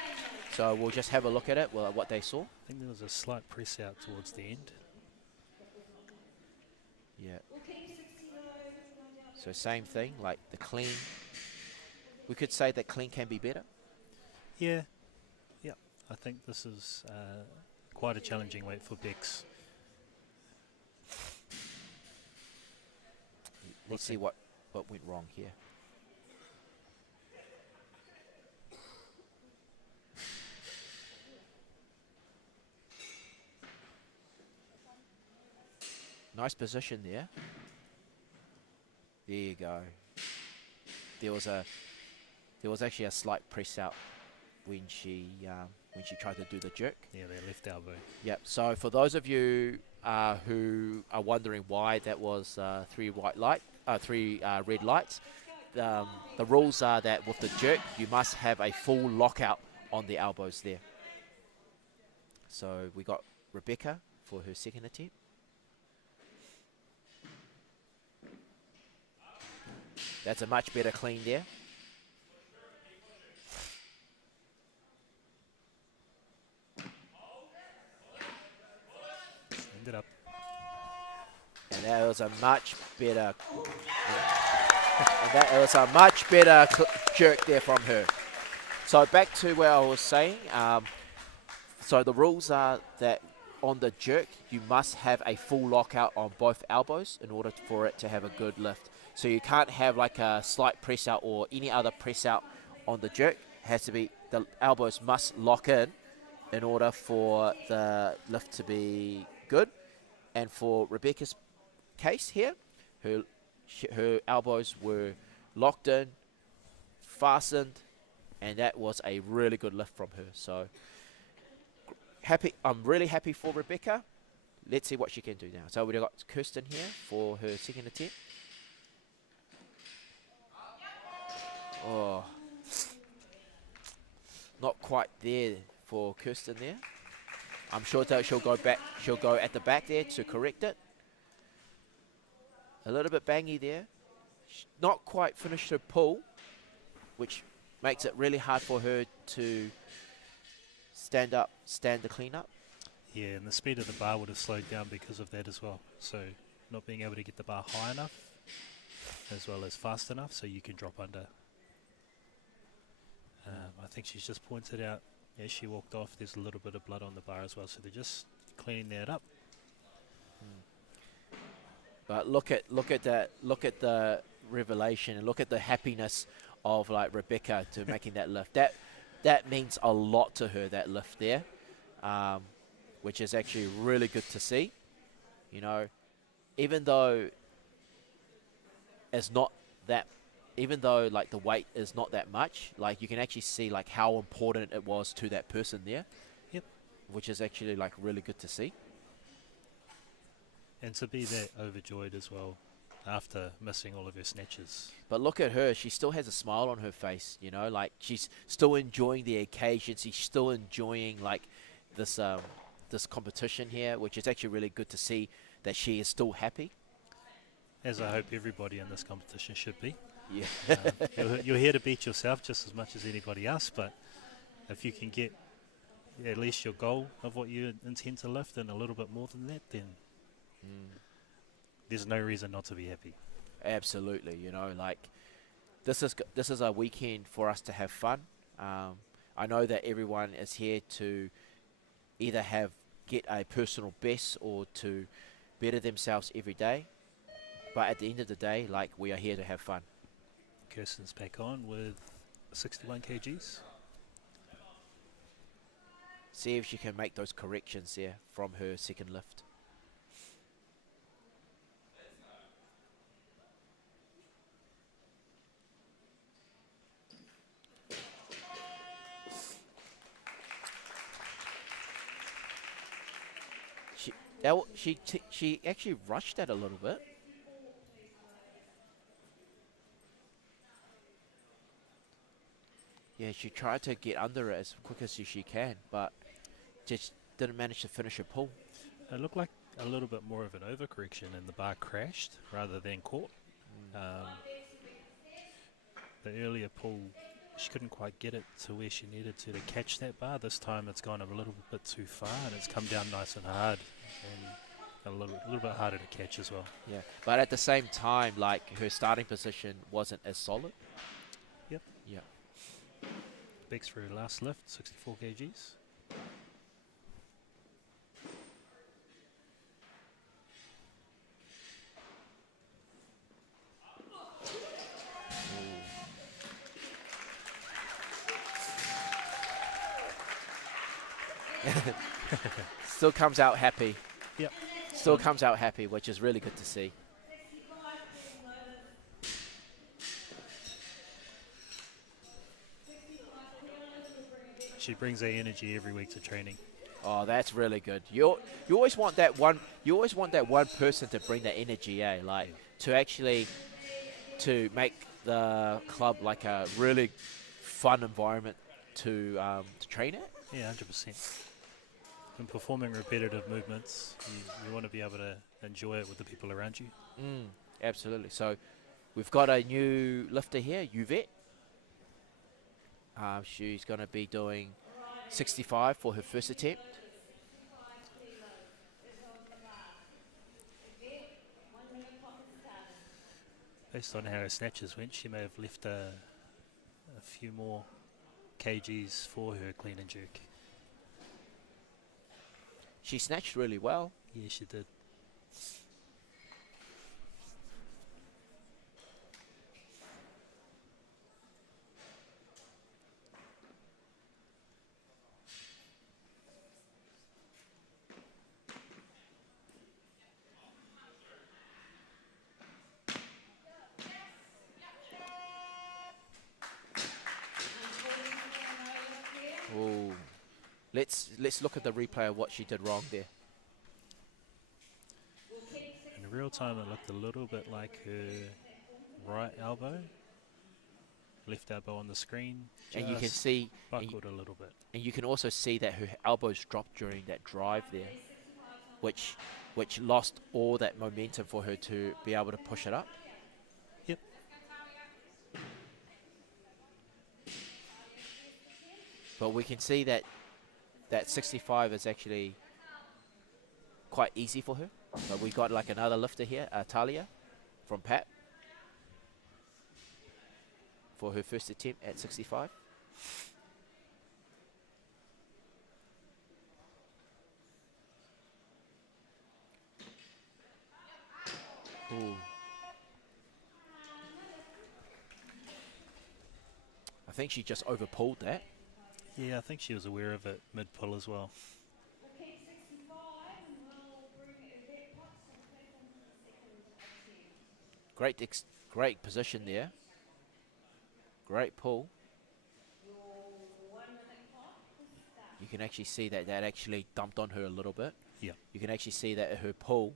so we'll just have a look at it, what they saw. I think there was a slight press out towards the end. Yeah. So same thing, like the clean. We could say that clean can be better. Yeah, yeah. I think this is quite a challenging weight for Bex. Let's see what went wrong here. Nice position there. There you go. There was actually a slight press out when she tried to do the jerk. Yeah, their left elbow. Yep. So for those of you who are wondering why that was three red lights, the rules are that with the jerk you must have a full lockout on the elbows there. So we got Rebecca for her second attempt. That's a much better clean there. Ended up. And that was a much better. And that was a much better jerk there from her. So back to where I was saying. So the rules are that on the jerk you must have a full lockout on both elbows in order for it to have a good lift. So you can't have like a slight press out or any other press out on the jerk. It has to be, the elbows must lock in order for the lift to be good. And for Rebecca's case here, her elbows were locked in, fastened, and that was a really good lift from her. So happy, I'm really happy for Rebecca. Let's see what she can do now. So we've got Kirsten here for her second attempt. Oh, not quite there for Kirsten there. I'm sure that she'll go back. She'll go at the back there to correct it. A little bit bangy there. Not quite finished her pull, which makes it really hard for her to stand the clean up. Yeah, and the speed of the bar would have slowed down because of that as well. So not being able to get the bar high enough as well as fast enough so you can drop under. I think she's just pointed out as she walked off, there's a little bit of blood on the bar as well, so they're just cleaning that up. But look at the revelation and look at the happiness of like Rebecca to making that lift. That means a lot to her, that lift there, which is actually really good to see. You know, even though like the weight is not that much, like you can actually see like how important it was to that person there. Yep. Which is actually like really good to see. And to be that overjoyed as well after missing all of her snatches. But look at her, she still has a smile on her face, you know, like she's still enjoying the occasion, she's still enjoying like this competition here, which is actually really good to see that she is still happy. As I hope everybody in this competition should be. Yeah. You're here to beat yourself just as much as anybody else, but if you can get at least your goal of what you intend to lift and a little bit more than that, then there's no reason not to be happy. Absolutely, you know, like this is a weekend for us to have fun. I know that everyone is here to either get a personal best or to better themselves every day. But at the end of the day, like, we are here to have fun. Kirsten's back on with 61 kgs. See if she can make those corrections there from her second lift. She actually rushed that a little bit. Yeah, she tried to get under it as quick as she can, but just didn't manage to finish her pull. It looked like a little bit more of an overcorrection and the bar crashed rather than caught. The earlier pull, she couldn't quite get it to where she needed to catch that bar. This time it's gone a little bit too far and it's come down nice and hard. And a little bit harder to catch as well. Yeah, but at the same time, like her starting position wasn't as solid. Yep. Yeah. Bex for her last lift, 64 kgs. Still comes out happy. Yep. Still comes out happy, which is really good to see. She brings that energy every week to training. Oh, that's really good. You always want that one. You always want that one person to bring that energy, like to actually to make the club like a really fun environment to train at. Yeah, 100%. When performing repetitive movements, you want to be able to enjoy it with the people around you. Absolutely. So we've got a new lifter here, Yvette. She's going to be doing 65 for her first attempt. Based on how her snatches went, she may have left a few more kgs for her clean and jerk. She snatched really well. Yeah, she did. Oh, let's look at the replay of what she did wrong there. In real time, it looked a little bit like her right elbow, left elbow on the screen. And you can just see, buckled a little bit. and you can also see that her elbows dropped during that drive there, which lost all that momentum for her to be able to push it up. Yep. But we can see that 65 is actually quite easy for her. But we got like another lifter here, Talia from Pat, for her first attempt at 65. Ooh. I think she just overpulled that. Yeah, I think she was aware of it mid-pull as well. Great position there. Great pull. You can actually see that actually dumped on her a little bit. Yeah. You can actually see that her pull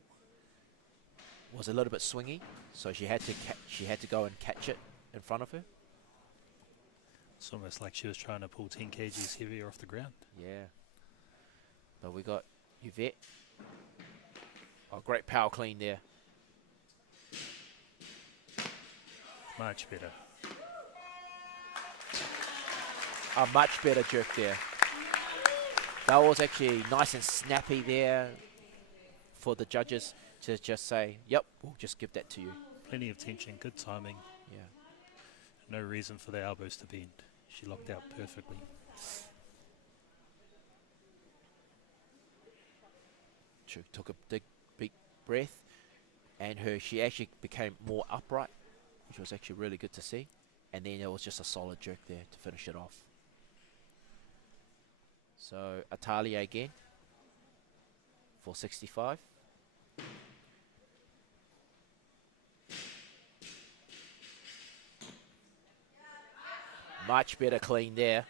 was a little bit swingy, so she had to go and catch it in front of her. It's almost like she was trying to pull 10 kgs heavier off the ground. Yeah. But we got Yvette. Oh, great power clean there. Much better. A much better jerk there. That was actually nice and snappy there for the judges to just say, yep, we'll just give that to you. Plenty of tension, good timing. Yeah. No reason for the elbows to bend. She locked out perfectly. She took a big breath, and she actually became more upright, which was actually really good to see. And then there was just a solid jerk there to finish it off. So Atalia again for 65. Much better clean there.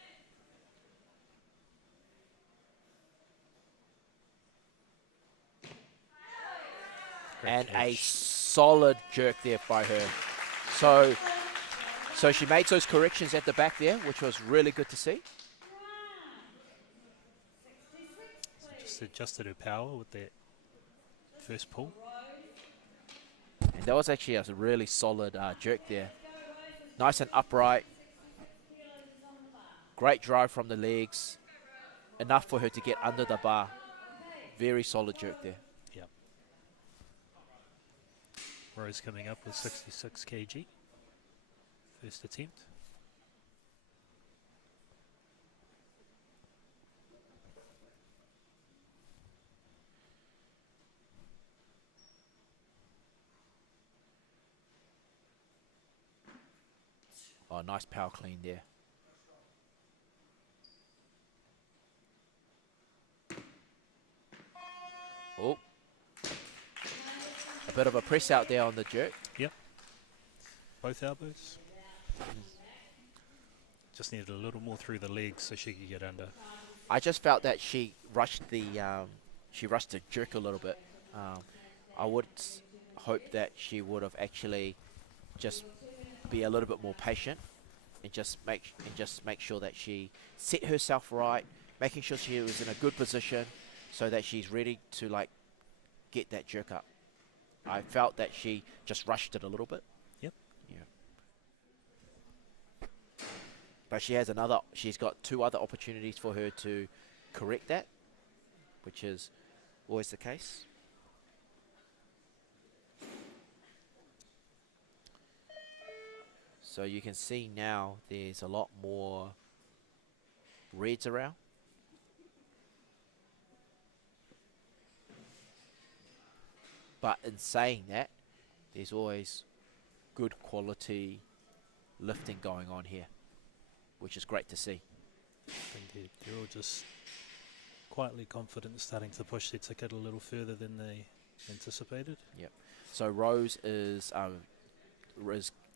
Great And a catch. solid jerk there by her. So she made those corrections at the back there, which was really good to see. So just adjusted her power with that first pull. And that was actually a really solid jerk there. Nice and upright. Great drive from the legs. Enough for her to get under the bar. Very solid jerk there. Yep. Rose coming up with 66 kg. First attempt. Oh, nice power clean there. Oh. A bit of a press out there on the jerk. Yep. Both elbows. Just needed a little more through the legs so she could get under. I just felt that she rushed the jerk a little bit. I would hope that she would have actually just be a little bit more patient and just make sure that she set herself right, making sure she was in a good position so that she's ready to like get that jerk up. I felt that she just rushed it a little bit. Yep. Yeah. But she's got 2 other opportunities for her to correct that, which is always the case. So you can see now there's a lot more reds around. But in saying that, there's always good quality lifting going on here, which is great to see. Indeed. They're all just quietly confident, starting to push their ticket a little further than they anticipated. Yep. So Rose is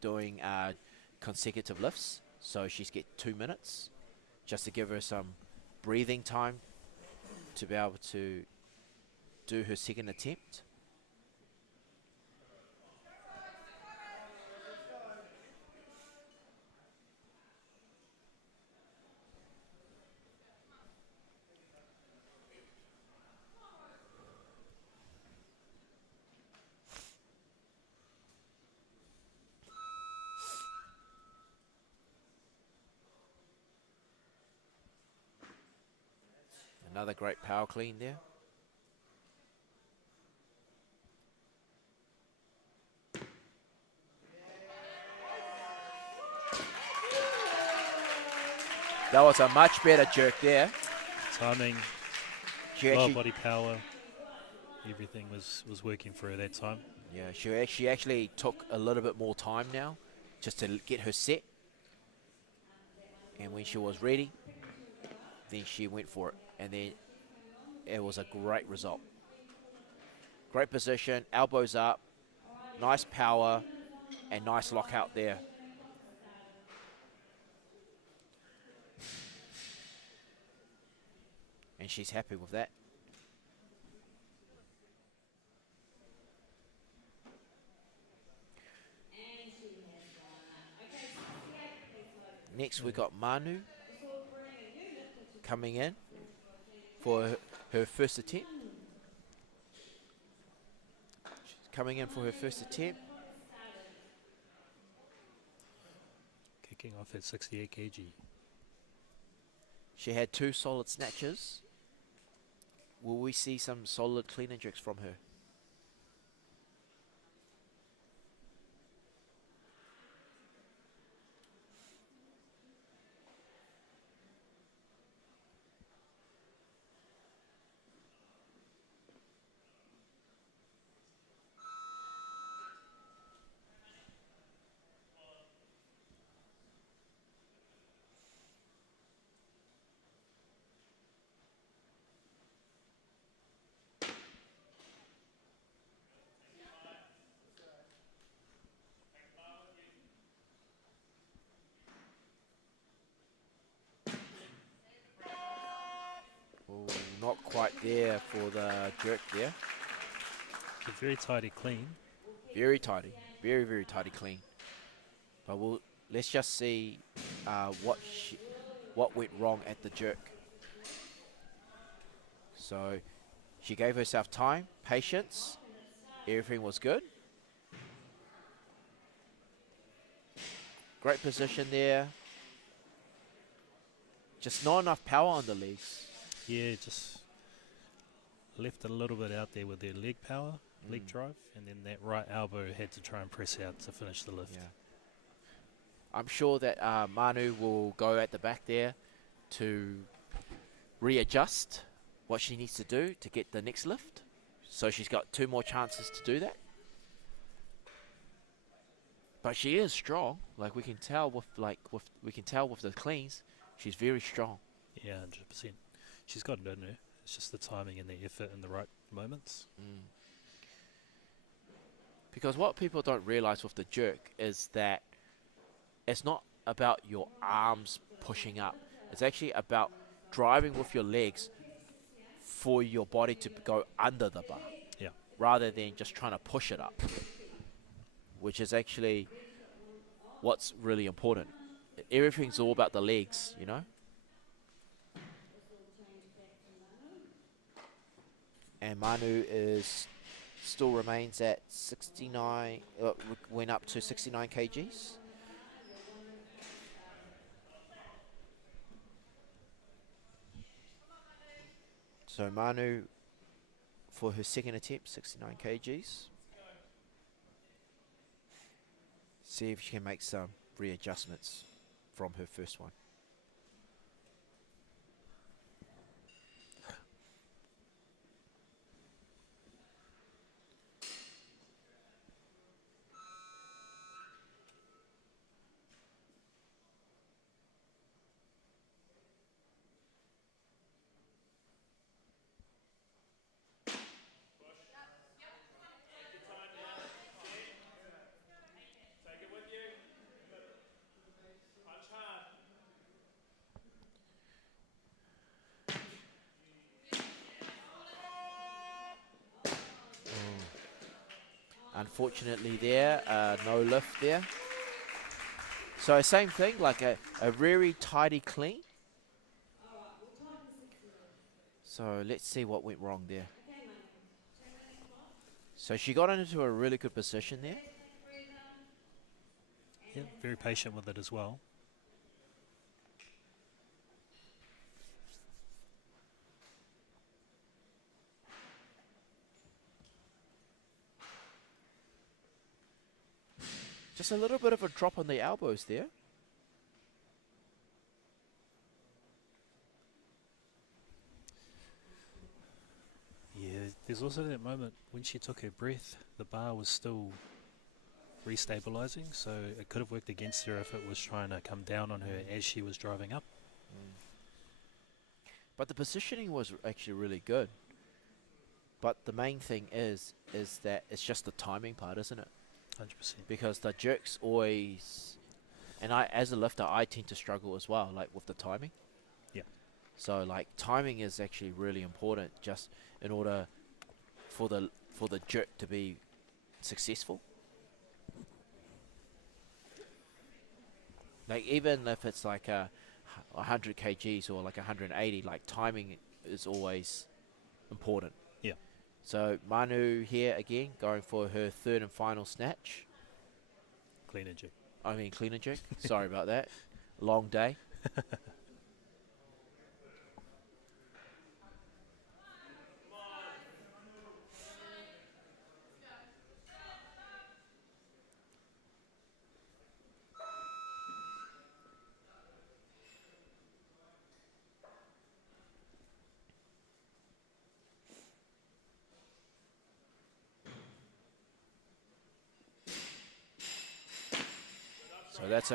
doing consecutive lifts, so she's get 2 minutes just to give her some breathing time to be able to do her second attempt. Another great power clean there. That was a much better jerk there. Timing, She lower actually, body power, everything was working for her that time. yeah, she actually took a little bit more time now just to get her set. And when she was ready, then she went for it. And then it was a great result. Great position, elbows up, nice power, and nice lockout there. And she's happy with that. Next we got Manu coming in for her first attempt. She's coming in for her first attempt. Kicking off at 68 kg. She had 2 solid snatches. Will we see some solid clean and jerks from her? Oh, not quite there for the jerk there. A very tidy clean. Very tidy. Very, very tidy clean. But let's just see what went wrong at the jerk. So she gave herself time, patience. Everything was good. Great position there. Just not enough power on the legs. Yeah, just left it a little bit out there with their leg power. leg drive, and then that right elbow had to try and press out to finish the lift. Yeah. I'm sure that Manu will go at the back there to readjust what she needs to do to get the next lift. So she's got 2 more chances to do that. But she is strong. Like we can tell with the cleans, she's very strong. Yeah, 100%. She's got it in her. It's just the timing and the effort in the right moments. Because what people don't realize with the jerk is that it's not about your arms pushing up. It's actually about driving with your legs for your body to go under the bar. Yeah. Rather than just trying to push it up, which is actually what's really important. Everything's all about the legs, you know? And Manu still remains at 69, went up to 69 kgs. So Manu, for her second attempt, 69 kgs. See if she can make some readjustments from her first one. Unfortunately there, no lift there. So same thing, like a very tidy clean. So let's see what went wrong there. So she got into a really good position there. Yeah, very patient with it as well. Just a little bit of a drop on the elbows there. Yeah, there's also that moment when she took her breath, the bar was still restabilizing, so it could have worked against her if it was trying to come down on her as she was driving up. But the positioning was actually really good. But the main thing is that it's just the timing part, isn't it? 100%. Because the jerks always, and as a lifter, I tend to struggle as well, like with the timing. Yeah. So like timing is actually really important, just in order for the jerk to be successful. Like even if it's like 100 kgs or like 180, like timing is always important. Yeah. So Manu here again, going for her third and final snatch. Clean and jerk. I mean clean and jerk. Sorry about that. Long day. So that's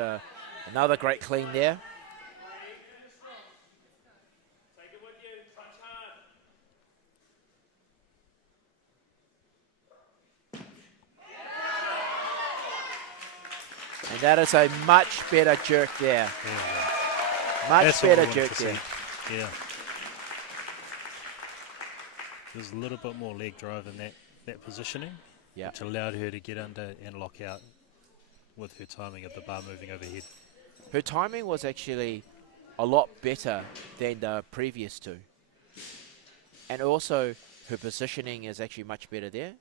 another great clean there. And that is a much better jerk there. Yeah. Much That's what we better wanted jerk to see. there. Yeah. There's a little bit more leg drive in that positioning, Yeah. which allowed her to get under and lock out with her timing of the bar moving overhead. Her timing was actually a lot better than the previous two. And also her positioning is actually much better there.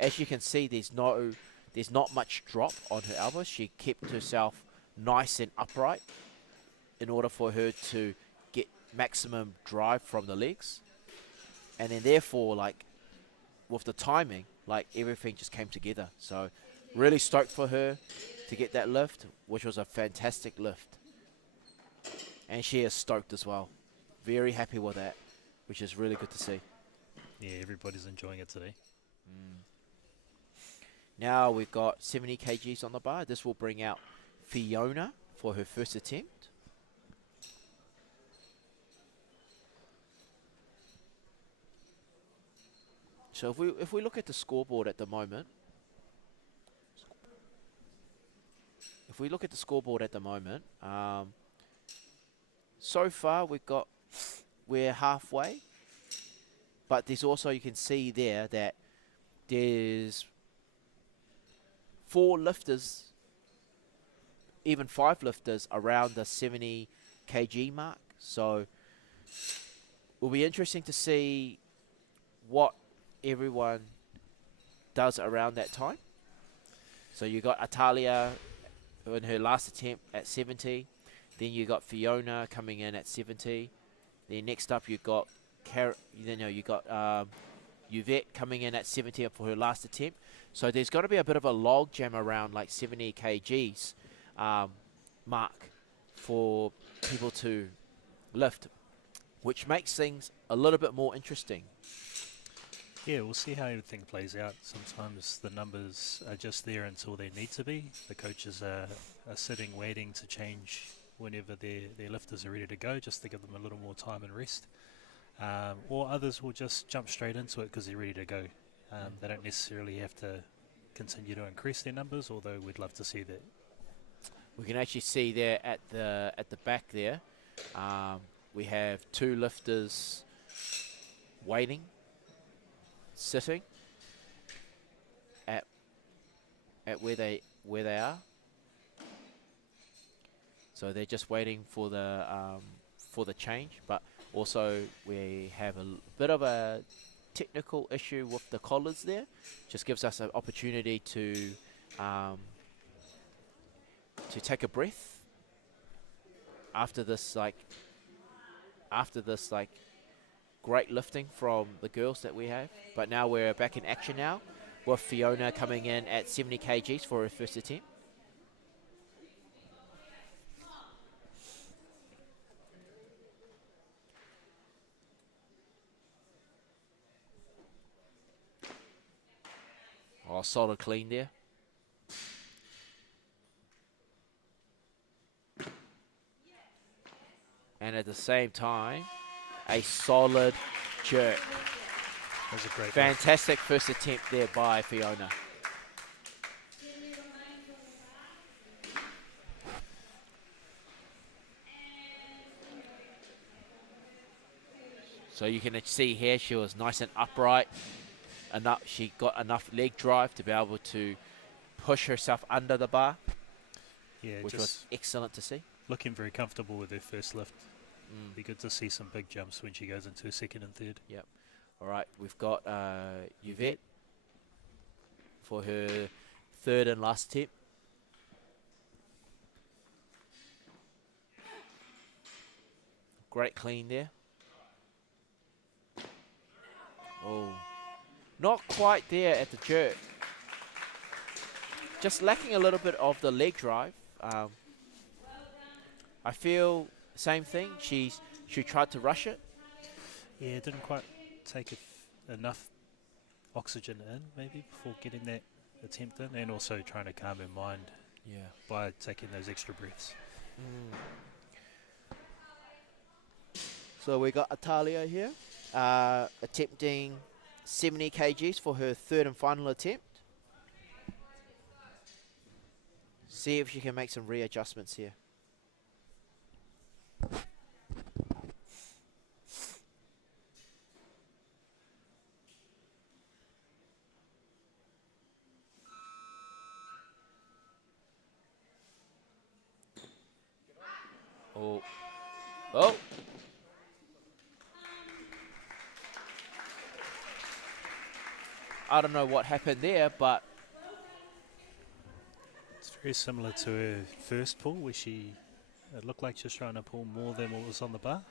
As you can see, there's not much drop on her elbows. She kept herself nice and upright in order for her to get maximum drive from the legs. And then therefore, like with the timing, like everything just came together. So really stoked for her to get that lift, which was a fantastic lift. And she is stoked as well. Very happy with that, which is really good to see. Yeah, everybody's enjoying it today. Now we've got 70 kgs on the bar. This will bring out Fiona for her first attempt. So if we look at the scoreboard at the moment, so far we're halfway, but there's also, you can see there that there's 4 lifters, even 5 lifters around the 70 kg mark. So it will be interesting to see what everyone does around that time. So you got Atalia in her last attempt at 70. Then you got Fiona coming in at 70. Then next up you got Yvette coming in at 70 for her last attempt. So there's got to be a bit of a log jam around like 70 kgs mark for people to lift, which makes things a little bit more interesting. Yeah, we'll see how everything plays out. Sometimes the numbers are just there until they need to be. The coaches are sitting waiting to change whenever their lifters are ready to go, just to give them a little more time and rest. Or others will just jump straight into it because they're ready to go. They don't necessarily have to continue to increase their numbers, although we'd love to see that. We can actually see there at the back there, we have 2 lifters waiting, sitting at where they are. So they're just waiting for the change, but also we have a bit of a technical issue with the collars there. Just gives us an opportunity to take a breath after this great lifting from the girls that we have. But now we're back in action now with Fiona coming in at 70 kgs for her first attempt. Oh, solid clean there. And at the same time, a solid jerk. That was a great Fantastic first attempt there by Fiona. So you can see here she was nice and upright. She got enough leg drive to be able to push herself under the bar, which was excellent to see. Looking very comfortable with her first lift. Be good to see some big jumps when she goes into her second and third. Yep. All right, we've got Yvette for her third and last attempt. Great clean there. Oh, not quite there at the jerk. Just lacking a little bit of the leg drive. I feel same thing. She tried to rush it. Yeah, didn't quite take enough oxygen in maybe before getting that attempt in, and also trying to calm her mind by taking those extra breaths. So we got Atalia here attempting 70 kgs for her third and final attempt. See if she can make some readjustments here. Oh. I don't know what happened there, but it's very similar to her first pull, where it looked like she was trying to pull more than what was on the bar.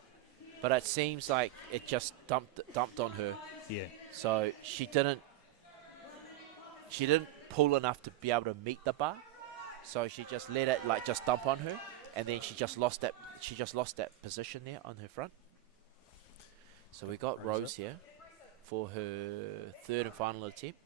But it seems like it just dumped on her. Yeah. So she didn't she didn't pull enough to be able to meet the bar, so she just let it like just dump on her, and then she just lost that position there on her front. So we got Rose here for her third and final attempt.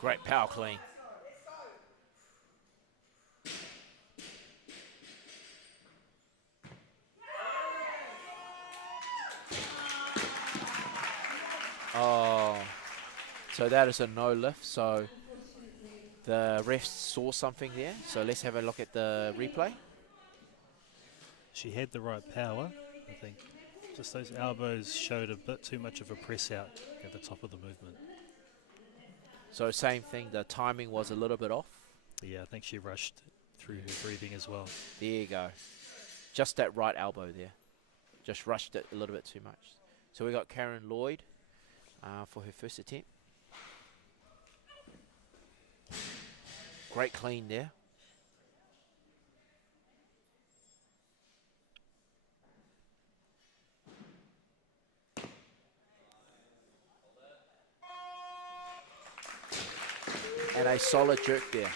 Great power clean. Oh, so that is a no lift. So the refs saw something there. So let's have a look at the replay. She had the right power, I think. Just those elbows showed a bit too much of a press out at the top of the movement. So same thing, the timing was a little bit off. Yeah, I think she rushed through her breathing as well. There you go. Just that right elbow there. Just rushed it a little bit too much. So we got Karen Lloyd for her first attempt. Great clean there. And a solid jerk there.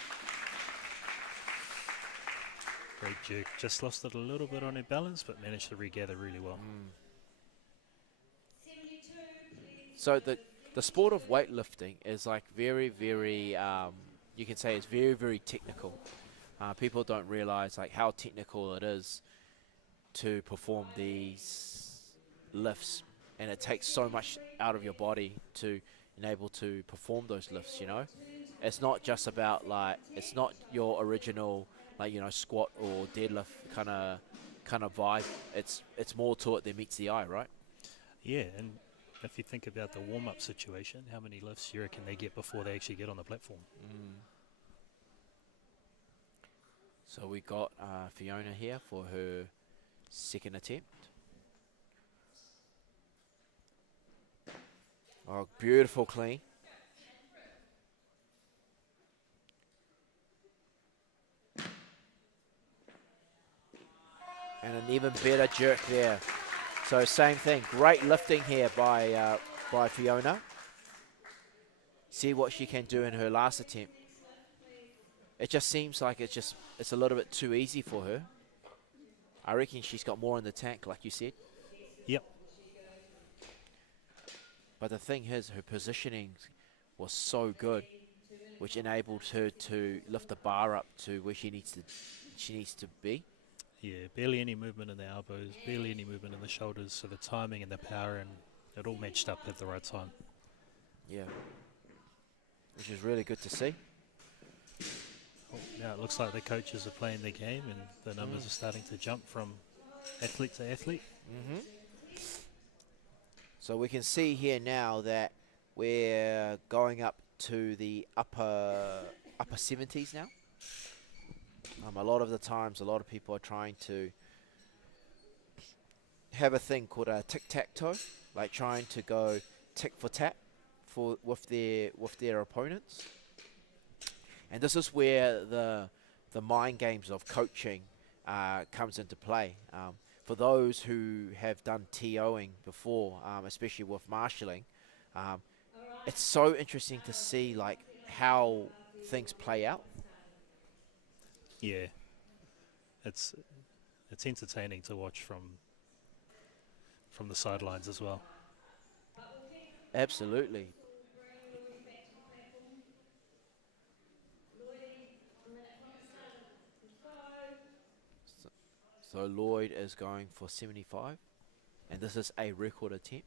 Great jerk. Just lost it a little bit on her balance, but managed to regather really well. So the sport of weightlifting is like very, very, you can say it's very, very technical. People don't realize like how technical it is to perform these lifts, and it takes so much out of your body to enable to perform those lifts, you know. It's not just about like, it's not your original like, you know, squat or deadlift kind of vibe. It's more to it than meets the eye, right? Yeah, and if you think about the warm-up situation, how many lifts you reckon they get before they actually get on the platform? So we got Fiona here for her second attempt. Oh, beautiful clean. And an even better jerk there. So same thing, great lifting here by Fiona. See what she can do in her last attempt. It just seems like it's a little bit too easy for her. I reckon she's got more in the tank, like you said. Yep. But the thing is, her positioning was so good, which enabled her to lift the bar up to where she needs to be. Yeah, barely any movement in the elbows, barely any movement in the shoulders, so the timing and the power, and it all matched up at the right time. Yeah, which is really good to see. Oh, now it looks like the coaches are playing their game and the numbers are starting to jump from athlete to athlete. So we can see here now that we're going up to the upper 70s now. A lot of the times, a lot of people are trying to have a thing called a tic-tac-toe, like trying to go tick for tat with their opponents. And this is where the mind games of coaching comes into play. For those who have done TOing before, especially with marshalling, it's so interesting to see like how things play out. Yeah, it's entertaining to watch from the sidelines as well. Absolutely. So Lloyd is going for 75, and this is a record attempt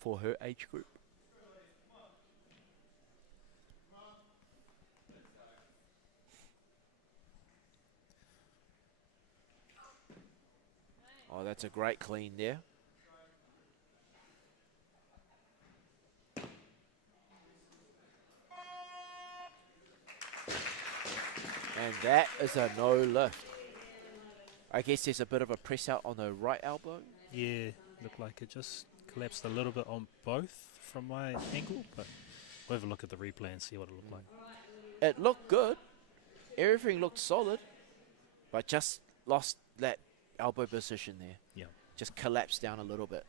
for her age group. Oh, that's a great clean there. And that is a no lift. I guess there's a bit of a press out on the right elbow. Yeah, looked like it just collapsed a little bit on both from my angle, but We'll have a look at the replay and see what it looked like. It looked good. Everything looked solid, but just lost that elbow position there. Yeah. Just collapsed down a little bit.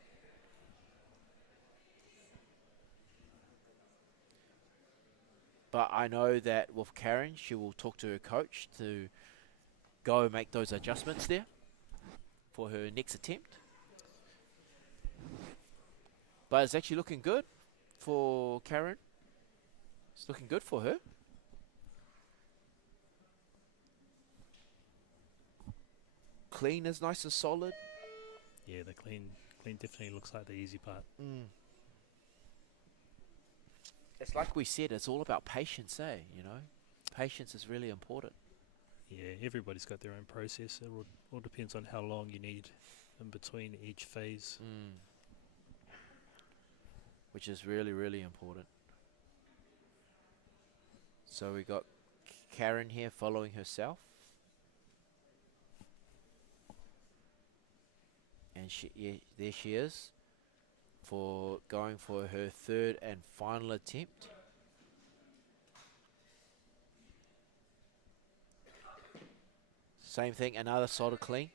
But I know that with Karen, she will talk to her coach to go and make those adjustments there for her next attempt. But it's actually looking good for Karen. It's looking good for her. Clean is nice and solid. Yeah, the clean definitely looks like the easy part. It's like we said, it's all about patience, you know? Patience is really important. Yeah, everybody's got their own process. It all depends on how long you need in between each phase. Which is really, really important. So we got Karen here following herself. And there she is for going for her third and final attempt. Same thing, another solid clean.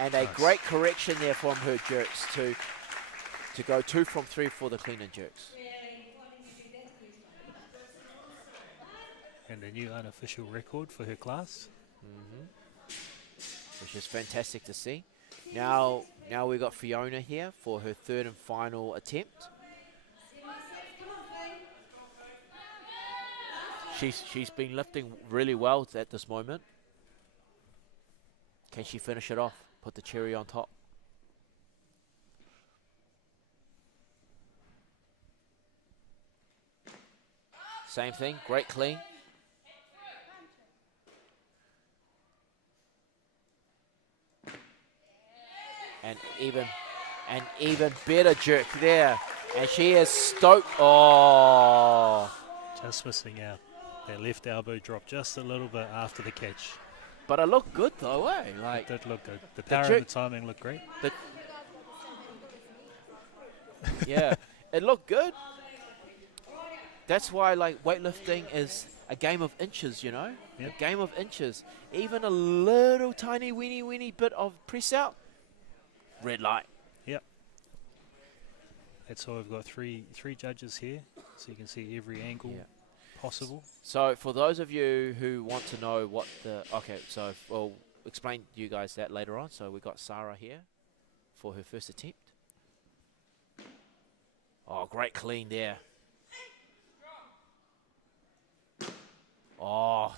And a great correction there from her jerks to go 2 from 3 for the clean and jerks. And a new unofficial record for her class. Which is fantastic to see. Now we've got Fiona here for her third and final attempt. She's been lifting really well at this moment. Can she finish it off? Put the cherry on top. Same thing, great clean. And even better jerk there. And she is stoked. Oh. Just missing out. That left elbow dropped just a little bit after the catch. But it looked good though, eh? Like, it did look good. The power and the timing looked great. Yeah, it looked good. That's why, like, weightlifting is a game of inches, you know? Yep. A game of inches. Even a little tiny weeny bit of press out, red light. Yep. That's why we've got three judges here, so you can see every angle possible. So for those of you who want to know what so we'll explain to you guys that later on. So we got Sarah here for her first attempt. Oh, great clean there. Oh.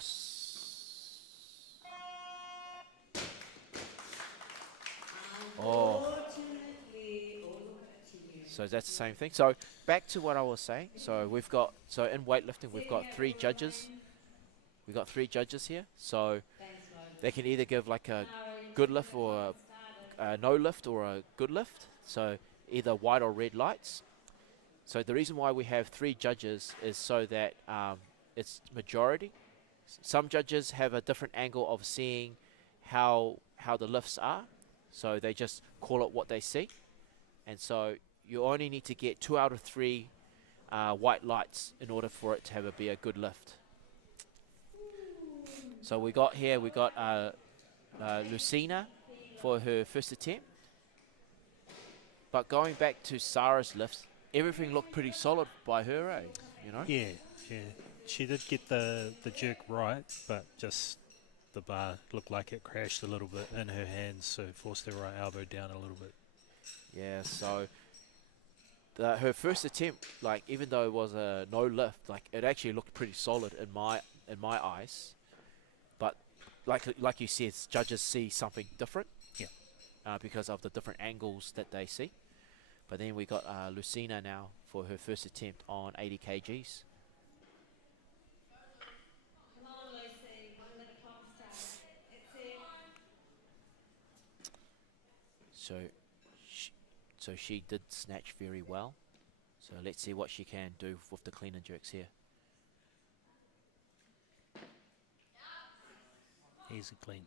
Oh. So that's the same thing. So back to what I was saying. So in weightlifting we've got 3 judges. We've got 3 judges here. So they can either give like a good lift or a no lift or a good lift. So either white or red lights. So the reason why we have 3 judges is so that it's majority. Some judges have a different angle of seeing how the lifts are. So they just call it what they see. And so you only need to get 2 out of 3 white lights in order for it to be a good lift. So we got Lucina for her first attempt. But going back to Sarah's lifts, everything looked pretty solid by her, eh? You know? Yeah. She did get the jerk right, but just the bar looked like it crashed a little bit in her hands, so forced her right elbow down a little bit. Yeah, so her first attempt, like, even though it was a no lift, like, it actually looked pretty solid in my eyes. But like you said, judges see something different. Yeah. Because of the different angles that they see. But then we got Lucina now for her first attempt on 80 kgs. Come on, Lucy. 1 minute clock start. It's it. So she did snatch very well. So let's see what she can do with the clean and jerks here. Easy clean.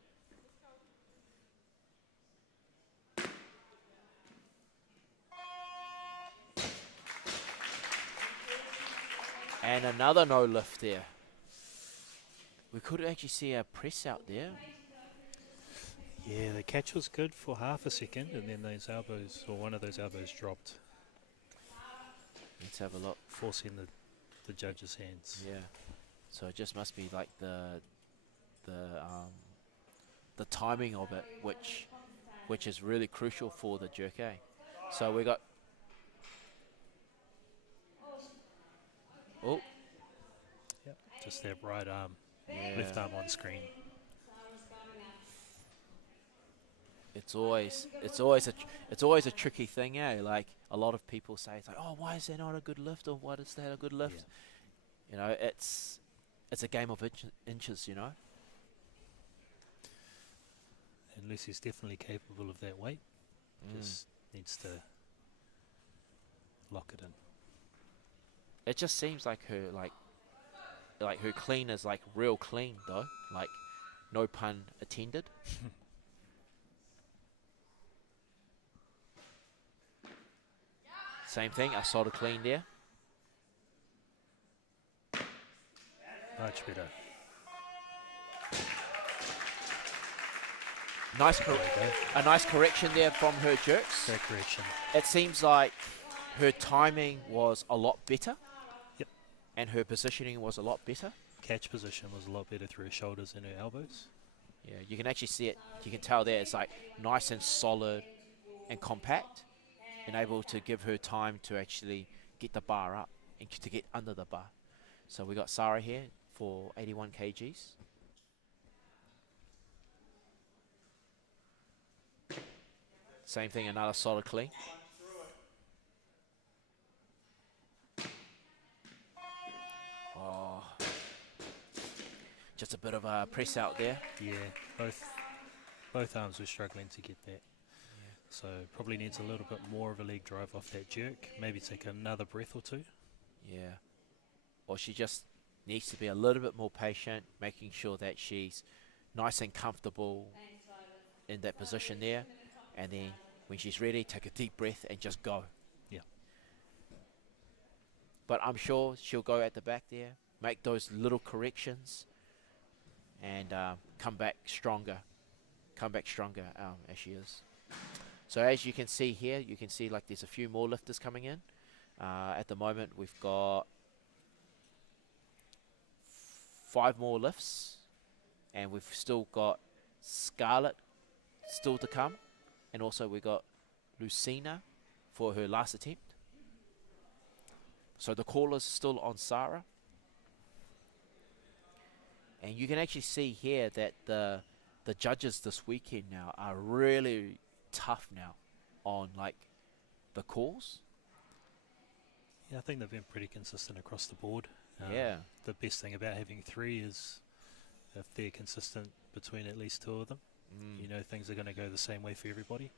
And another no lift there. We could actually see a press out there. Yeah, the catch was good for half a second, and then those elbows, or one of those elbows, dropped, Let's have a look. forcing the judge's hands. Yeah. So it just must be like the timing of it, which is really crucial for the jerk, eh? So we got. Oh, Yep, just that right arm, yeah. left arm on screen. It's always a tricky thing, eh? Like a lot of people say, it's like, oh, why is that not a good lift, or why is that a good lift? Yeah. You know, it's a game of inches, you know. And Lucy's definitely capable of that weight. Just needs to lock it in. It just seems like her her clean is like real clean though, like no pun intended. Same thing, I saw the clean there. Much better. A nice correction there from her jerks. Great correction. It seems like her timing was a lot better. Yep. And her positioning was a lot better. Catch position was a lot better through her shoulders and her elbows. Yeah, you can actually see it. You can tell there it's like nice and solid and compact, and able to give her time to actually get the bar up and to get under the bar. So we got Sarah here for 81 kgs. Same thing, another solid clean. Oh, just a bit of a press out there. Yeah, both arms were struggling to get that. Yeah. So probably needs a little bit more of a leg drive off that jerk. Maybe take another breath or two. Yeah. Or she just needs to be a little bit more patient, making sure that she's nice and comfortable in that position there. And then when she's ready, take a deep breath and just go. Yeah. But I'm sure she'll go at the back there, make those little corrections, and come back stronger. As she is. So as you can see here, you can see like there's a few more lifters coming in. At the moment, we've got 5 more lifts, and we've still got Scarlett still to come. And also we got Lucina for her last attempt. So the call is still on Sarah. And you can actually see here that the judges this weekend now are really tough now on like the calls. Yeah, I think they've been pretty consistent across the board. Yeah. The best thing about having 3 is if they're consistent between at least 2 of them. You know things are going to go the same way for everybody.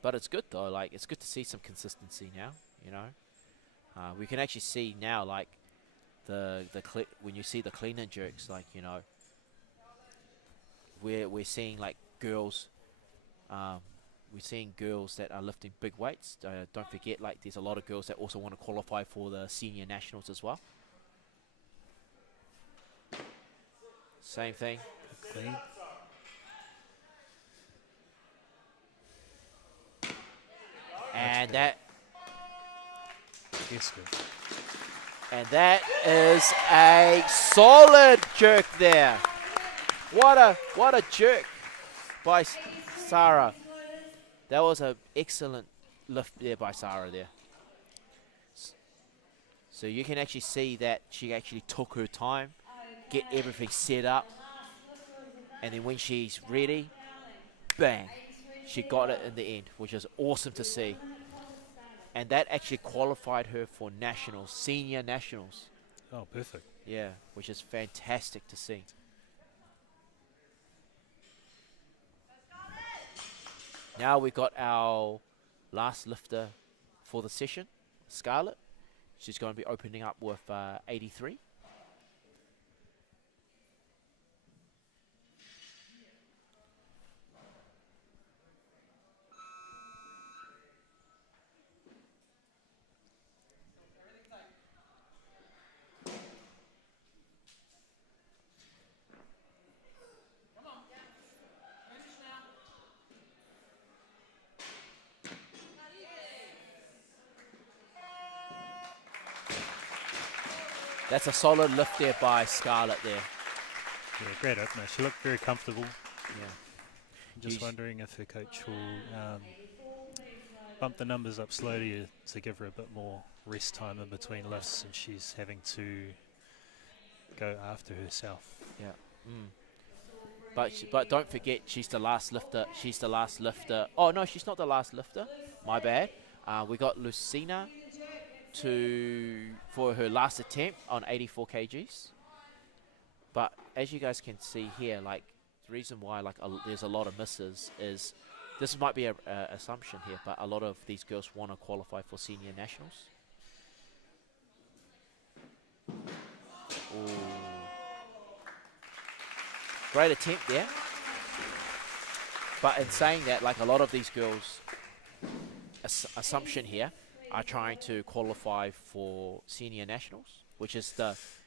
But it's good though, like it's good to see some consistency now, you know. We can actually see now like when you see the clean and jerks, like, you know, we're seeing like girls, we're seeing girls that are lifting big weights. Don't forget, like there's a lot of girls that also want to qualify for the senior nationals as well. Same thing. Clean. And that Yes, good. and that is a solid jerk there. What a jerk by Sarah. That was an excellent lift there by Sarah there. So you can actually see that she actually took her time, get everything set up, and then when she's ready, bang, she got it in the end, which is awesome to see. And that actually qualified her for nationals, senior nationals. Oh, perfect. Yeah, which is fantastic to see. Now we've got our last lifter for the session, Scarlett. She's going to be opening up with 83. That's a solid lift there by Scarlett there. Yeah, great opener. She looked very comfortable. Yeah. I'm just wondering if her coach will bump the numbers up slowly to give her a bit more rest time in between lifts, and she's having to go after herself. Yeah. But don't forget, she's the last lifter. She's the last lifter. Oh no, she's not the last lifter. My bad. We got Lucina for her last attempt on 84 kgs. But as you guys can see here, like the reason why there's a lot of misses is this might be a assumption here, but a lot of these girls want to qualify for senior nationals. Ooh. Great attempt there. But in saying that, like a lot of these girls, assumption here, are trying to qualify for senior nationals, which is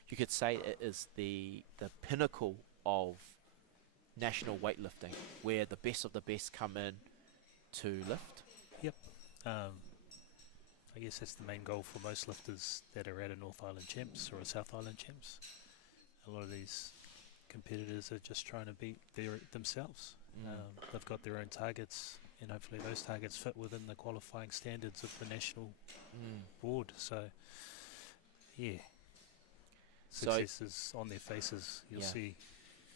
you could say it is the pinnacle of national weightlifting, where the best of the best come in to lift. Yep. I guess that's the main goal for most lifters that are at a North Island Champs or a South Island Champs. A lot of these competitors are just trying to beat themselves. They've got their own targets, and hopefully those targets fit within the qualifying standards of the national board. So, yeah, success is on their faces. You'll see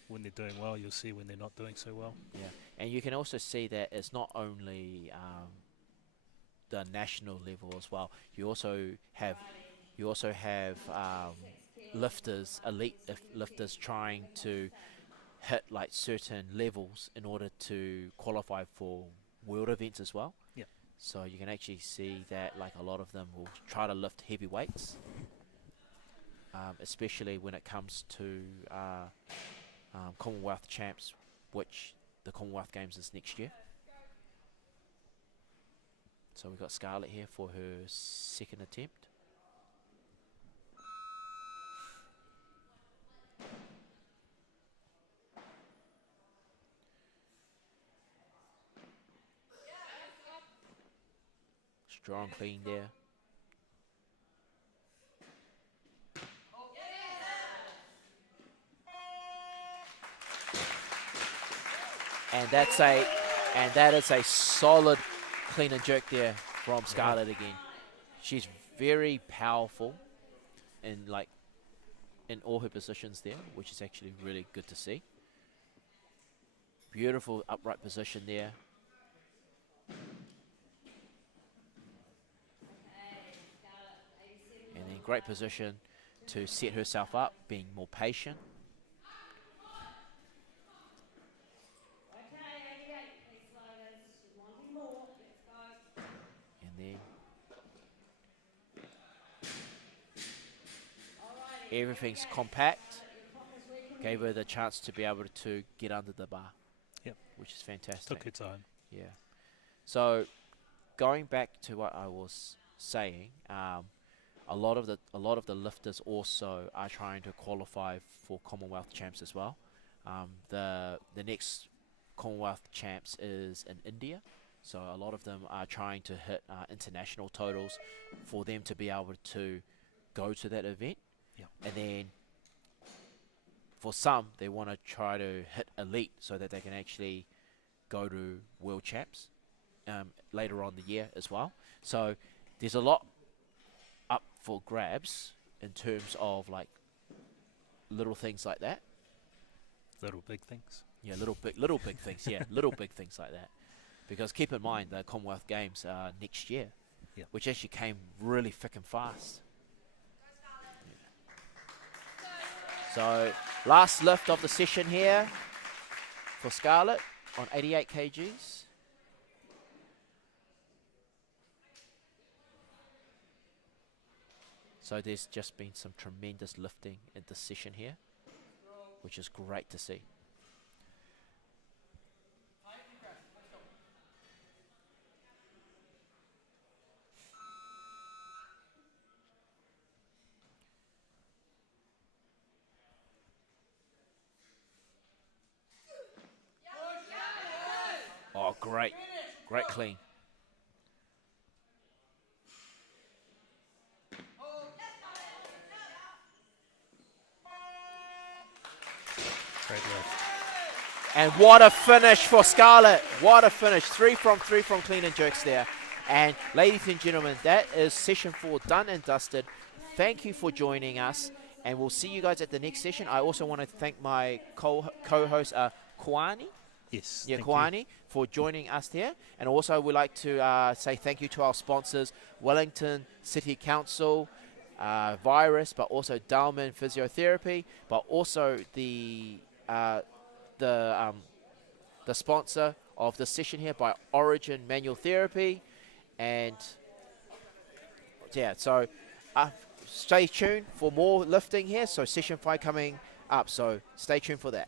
when they're doing well, you'll see when they're not doing so well. Yeah, and you can also see that it's not only the national level as well. You also have lifters, elite lifters, trying to hit like certain levels in order to qualify for world events as well. Yeah. So you can actually see that like a lot of them will try to lift heavy weights, especially when it comes to Commonwealth Champs, which the Commonwealth Games is next year. So we've got Scarlett here for her second attempt. Strong clean there. And that is a solid clean and jerk there from Scarlett again. She's very powerful in all her positions there, which is actually really good to see. Beautiful upright position there. And then great position to set herself up, being more patient. And then everything's compact. Gave her the chance to be able to get under the bar. Yep. Which is fantastic. Took her time. Yeah. So going back to what I was saying, a lot of the lifters also are trying to qualify for Commonwealth Champs as well. The next Commonwealth Champs is in India, so a lot of them are trying to hit international totals for them to be able to go to that event. Yeah. And then for some, they want to try to hit elite so that they can actually go to World Champs later on the year as well. So there's a lot up for grabs in terms of like little things like that. Little big things. Yeah, little big things. Yeah, little big things like that. Because keep in mind the Commonwealth Games are next year, which actually came really thick and fast. So last lift of the session here for Scarlett on 88 kgs. So there's just been some tremendous lifting in this session here, which is great to see. Oh, great. Great clean. And what a finish for Scarlett. What a finish. 3 from clean and jerks there. And ladies and gentlemen, that is session 4 done and dusted. Thank you for joining us, and we'll see you guys at the next session. I also want to thank my co-host, Kwani. Yes. Yeah, thank Kwani, for joining us there. And also we'd like to say thank you to our sponsors, Wellington City Council, Virus, but also Dalman Physiotherapy, but also the sponsor of the session here by Origin Manual Therapy. And yeah, so stay tuned for more lifting here. So session 5 coming up. So stay tuned for that.